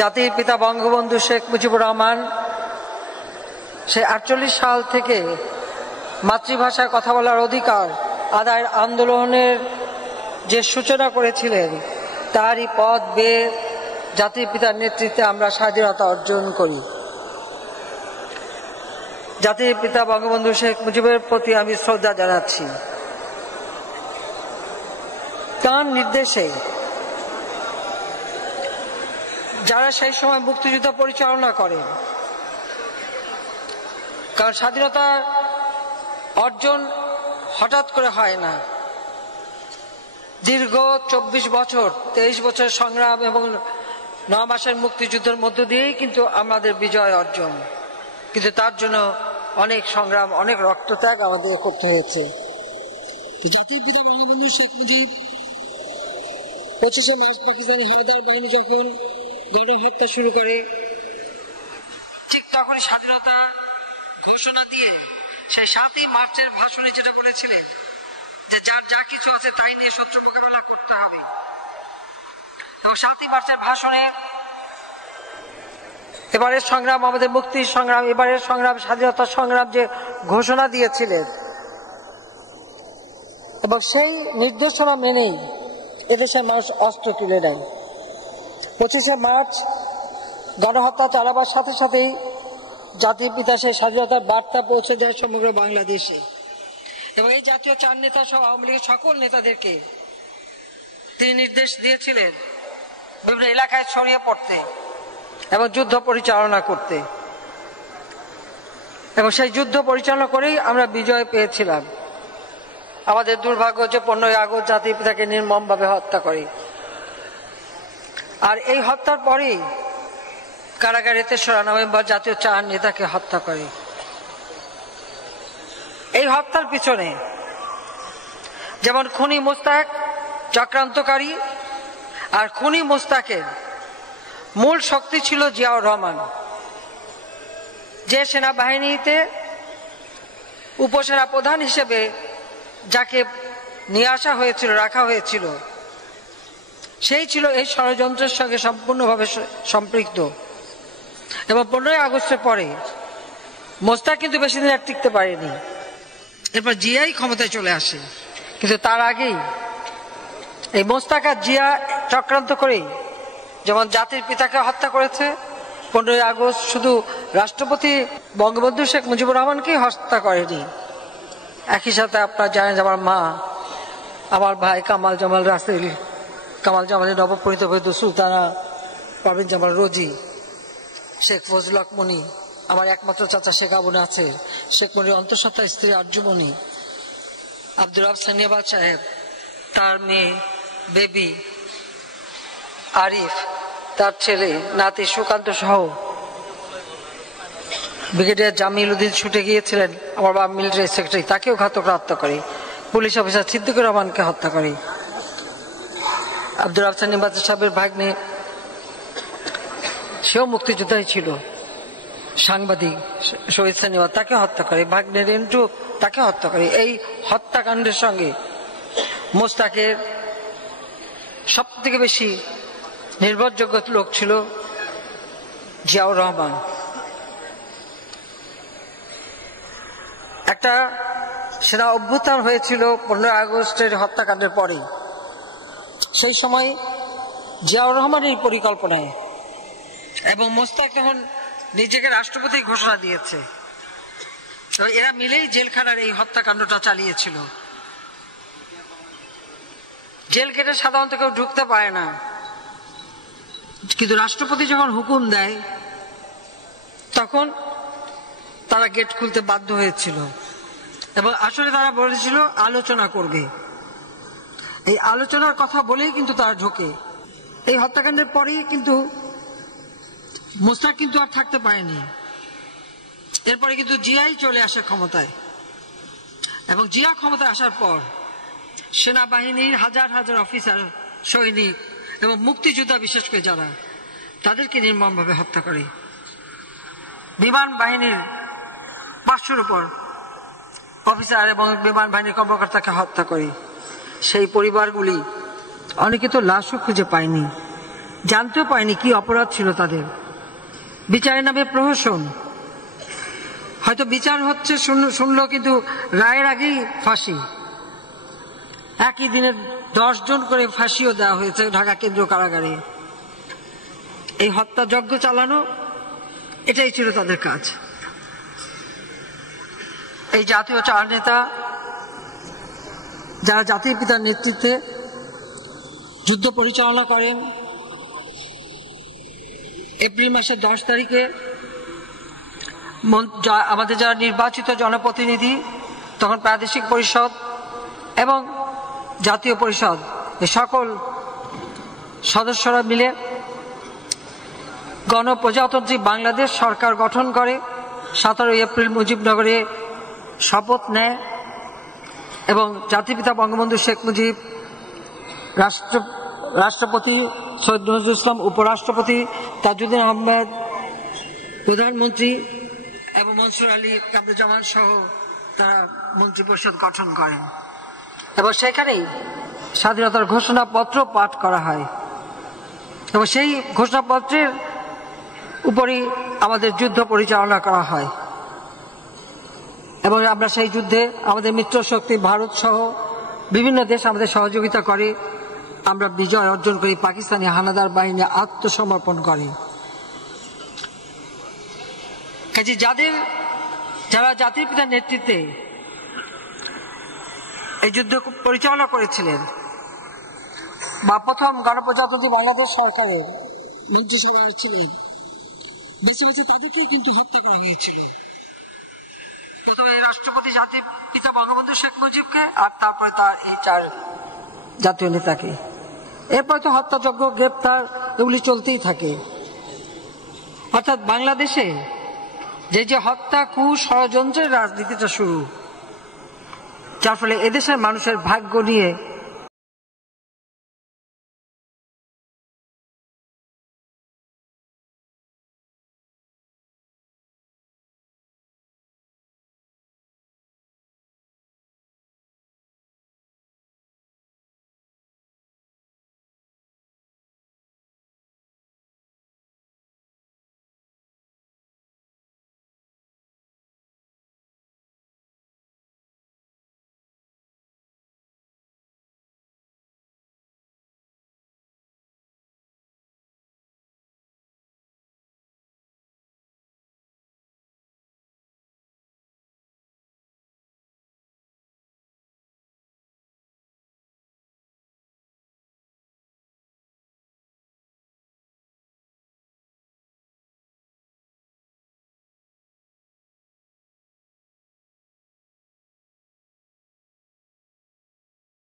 জাতির পিতা বঙ্গবন্ধু শেখ মুজিবুর রহমান। সে 48 সাল থেকে মাতৃভাষায় কথা বলার অধিকার আদায়ের আন্দোলনের যে সূচনা করেছিলেন, তারই পথ বেয়ে জাতির পিতার নেতৃত্বে আমরা স্বাধীনতা অর্জন করি। জাতির পিতা বঙ্গবন্ধু শেখ মুজিবের প্রতি আমি শ্রদ্ধা জানাচ্ছি। তার নির্দেশে যারা সেই সময় মুক্তিযুদ্ধ পরিচালনা করেন, কারণ স্বাধীনতা অর্জন হঠাৎ করে হয় না, দীর্ঘ 24 বছর 23 বছর সংগ্রাম এবং 9 মাসের মুক্তিযুদ্ধের মধ্য দিয়েই কিন্তু আমাদের বিজয় অর্জন। কিন্তু তার জন্য অনেক সংগ্রাম, অনেক রক্তত্যাগ আমাদের করতে হয়েছে। জাতির পিতা বঙ্গবন্ধু শেখ মুজিব 25শে মার্চ পাকিস্তানি হানাদার বাহিনী যখন গণহত্যা শুরু করে, ঠিক তখন স্বাধীনতা ঘোষণা দিয়ে সেই 7ই মার্চের ভাষণে যেটা বলেছিলেন যে যার যা কিছু আছে তাই নিয়ে শত্রু মোকাবেলা করতে হবে, এবং 7ই মার্চের ভাষণে এবারের সংগ্রাম আমাদের মুক্তির সংগ্রাম, এবারের সংগ্রাম স্বাধীনতার সংগ্রাম যে ঘোষণা দিয়েছিলেন, এবং সেই নির্দেশনা মেনেই এদেশের মানুষ অস্ত্র তুলে নেয়। 25শে মার্চ গণহত্যা চালাবার সাথে সাথেই জাতির পিতা সেই স্বাধীনতার বার্তা পৌঁছে যায় সমগ্র বাংলাদেশে, এবং এই জাতীয় চার নেতা সহ আওয়ামী লীগের সকল নেতাদেরকে তিনি নির্দেশ দিয়েছিলেন বিভিন্ন এলাকায় ছড়িয়ে পড়তে এবং যুদ্ধ পরিচালনা করতে, এবং সেই যুদ্ধ পরিচালনা করেই আমরা বিজয় পেয়েছিলাম। আমাদের দুর্ভাগ্য যে 15ই আগস্ট জাতির পিতাকে নির্মমভাবে হত্যা করে, আর এই হত্যার পরেই কারাগারে ৩রা নভেম্বর জাতীয় ৪ নেতাকে হত্যা করে। এই হত্যার পিছনে যেমন খুনি মোস্তাক চক্রান্তকারী, আর খুনি মোস্তাকের মূল শক্তি ছিল জিয়াউর রহমান, যে সেনাবাহিনীতে উপসেনা প্রধান হিসেবে যাকে নিয়ে আসা হয়েছিল, রাখা হয়েছিল, সেই ছিল এই ষড়যন্ত্রের সঙ্গে সম্পূর্ণভাবে সম্পৃক্ত। এবং 15ই আগস্টের পরে মোস্তাক কিন্তু বেশি দিন আর টিকতে পারেনি, এরপর জিয়াই ক্ষমতায় চলে আসে। কিন্তু তার আগেই এই মোস্তাক আর জিয়া চক্রান্ত করে যেমন জাতির পিতাকে হত্যা করেছে, 15ই আগস্ট শুধু রাষ্ট্রপতি বঙ্গবন্ধু শেখ মুজিবুর রহমানকেই হত্যা করেনি, একই সাথে আপনারা জানেন যে আমার মা, আমার ভাই কামাল জামাল রাসেল, কামাল জামালের নবপরিণীত বধূ সুলতানা পারভিন জামাল রোজি, শেখ ফজলুল হক মনি, আমার একমাত্র চাচা শেখ আবু নাসের, শেখ মনির অন্তঃসত্ত্বা স্ত্রী আরজুমনি, আব্দুর রব সানিয়াবাদ সাহেব, তার মেয়ে বেবি আরিফ, তার ছেলে নাতি সুকান্ত সহ ব্রিগেডিয়ার জামিল উদ্দিন ছুটে গিয়েছিলেন, আমার বাবা মিলিটারি সেক্রেটারি, তাকেও ঘাতকরা হত্যা করে। পুলিশ অফিসার সিদ্দিকুর রহমানকে হত্যা করে। আব্দুর রব সানিয়াবাদ সাহেবের ভাগ্নে, সেও মুক্তিযোদ্ধাই ছিল, সাংবাদিক শহীদ সানিয়াবাদ, তাকে হত্যা করে। ভাগ্নে রেন্টু, তাকে হত্যা করে। এই হত্যাকাণ্ডের সঙ্গে মোস্তাকের সব থেকে বেশি নির্ভরযোগ্য লোক ছিল জিয়াউর রহমান। একটা সেনা অভ্যুত্থান হয়েছিল 15 আগস্টের হত্যাকাণ্ডের পরে। সেই সময় জিয়াউর রহমানের পরিকল্পনায়, এবং মোস্তাক তখন নিজেকে রাষ্ট্রপতি ঘোষণা দিয়েছে, এরা মিলেই জেলখানার এই হত্যাকাণ্ডটা চালিয়েছিল। জেল গেটে সাধারণত কেউ ঢুকতে পারে না, কিন্তু রাষ্ট্রপতি যখন হুকুম দেয় তখন তারা গেট খুলতে বাধ্য হয়েছিল। এবং আসলে তারা বলেছিল আলোচনা করবে, এই আলোচনার কথা বলেই কিন্তু তারা ঢোকে। এই হত্যাকাণ্ডের পরেই কিন্তু মোস্তাক কিন্তু আর থাকতে পারেনি, এরপরে কিন্তু জিয়াই চলে আসে ক্ষমতায়। এবং জিয়া ক্ষমতায় আসার পর সেনাবাহিনীর হাজার হাজার অফিসার, সৈনিক এবং মুক্তিযোদ্ধা, বিশেষ করে যারা, তাদেরকে নির্মমভাবে হত্যা করে। বিমান বাহিনীর 500-র উপর অফিসার এবং বিমান বাহিনীর কর্মকর্তাকে হত্যা করে। সেই পরিবারগুলি অনেকে তো লাশও খুঁজে পায়নি, জানতেও পায়নি কি অপরাধ ছিল তাদের। বিচারের নামে প্রহসন, হয়তো বিচার হচ্ছে শুনলো, কিন্তু রায়ের আগেই ফাঁসি। একই দিনে 10 জন করে ফাঁসিও দেওয়া হয়েছে ঢাকা কেন্দ্রীয় কারাগারে। এই হত্যাযজ্ঞ চালানো, এটাই ছিল তাদের কাজ। এই জাতীয় 4 নেতা, যারা জাতির পিতার নেতৃত্বে যুদ্ধ পরিচালনা করেন, এপ্রিল মাসের 10 তারিখে আমাদের যারা নির্বাচিত জনপ্রতিনিধি, তখন প্রাদেশিক পরিষদ এবং জাতীয় পরিষদ, এই সকল সদস্যরা মিলে গণপ্রজাতন্ত্রী বাংলাদেশ সরকার গঠন করে। 17 এপ্রিল মুজিবনগরে শপথ নেয় এবং জাতিপিতা বঙ্গবন্ধু শেখ মুজিব, রাষ্ট্রপতি সৈয়দ নজরুল ইসলাম, উপরাষ্ট্রপতি তাজউদ্দিন আহমেদ, প্রধানমন্ত্রী এবং মনসুর আলী কামরুজ্জামান সহ তারা মন্ত্রিপরিষদ গঠন করেন। এবং সেখানেই স্বাধীনতার ঘোষণাপত্র পাঠ করা হয়, এবং সেই ঘোষণাপত্রের উপরই আমাদের যুদ্ধ পরিচালনা করা হয়। এবং আমরা সেই যুদ্ধে আমাদের মিত্র শক্তি ভারত সহ বিভিন্ন দেশ আমাদের সহযোগিতা করে, আমরা বিজয় অর্জন করি। পাকিস্তানি হানাদার বাহিনী আত্মসমর্পণ করে। কাজে যারা জাতির পিতার নেতৃত্বে এই যুদ্ধ পরিচালনা করেছিলেন, বা প্রথম গণপ্রজাতন্ত্রী বাংলাদেশ সরকারের মন্ত্রিসভায় ছিলেন, বেছে বেছে তাদেরকেই কিন্তু হত্যা করা হয়েছিল। প্রথমে রাষ্ট্রপতি জাতির পিতা বঙ্গবন্ধু শেখ মুজিবকে, আর তারপরে তার এই 4 জাতীয় নেতাকে। এরপরে তো হত্যাযজ্ঞ, গ্রেপ্তার, এগুলি চলতেই থাকে। অর্থাৎ বাংলাদেশে যে হত্যা ষড়যন্ত্রের রাজনীতিটা শুরু, যার ফলে এদেশের মানুষের ভাগ্য নিয়ে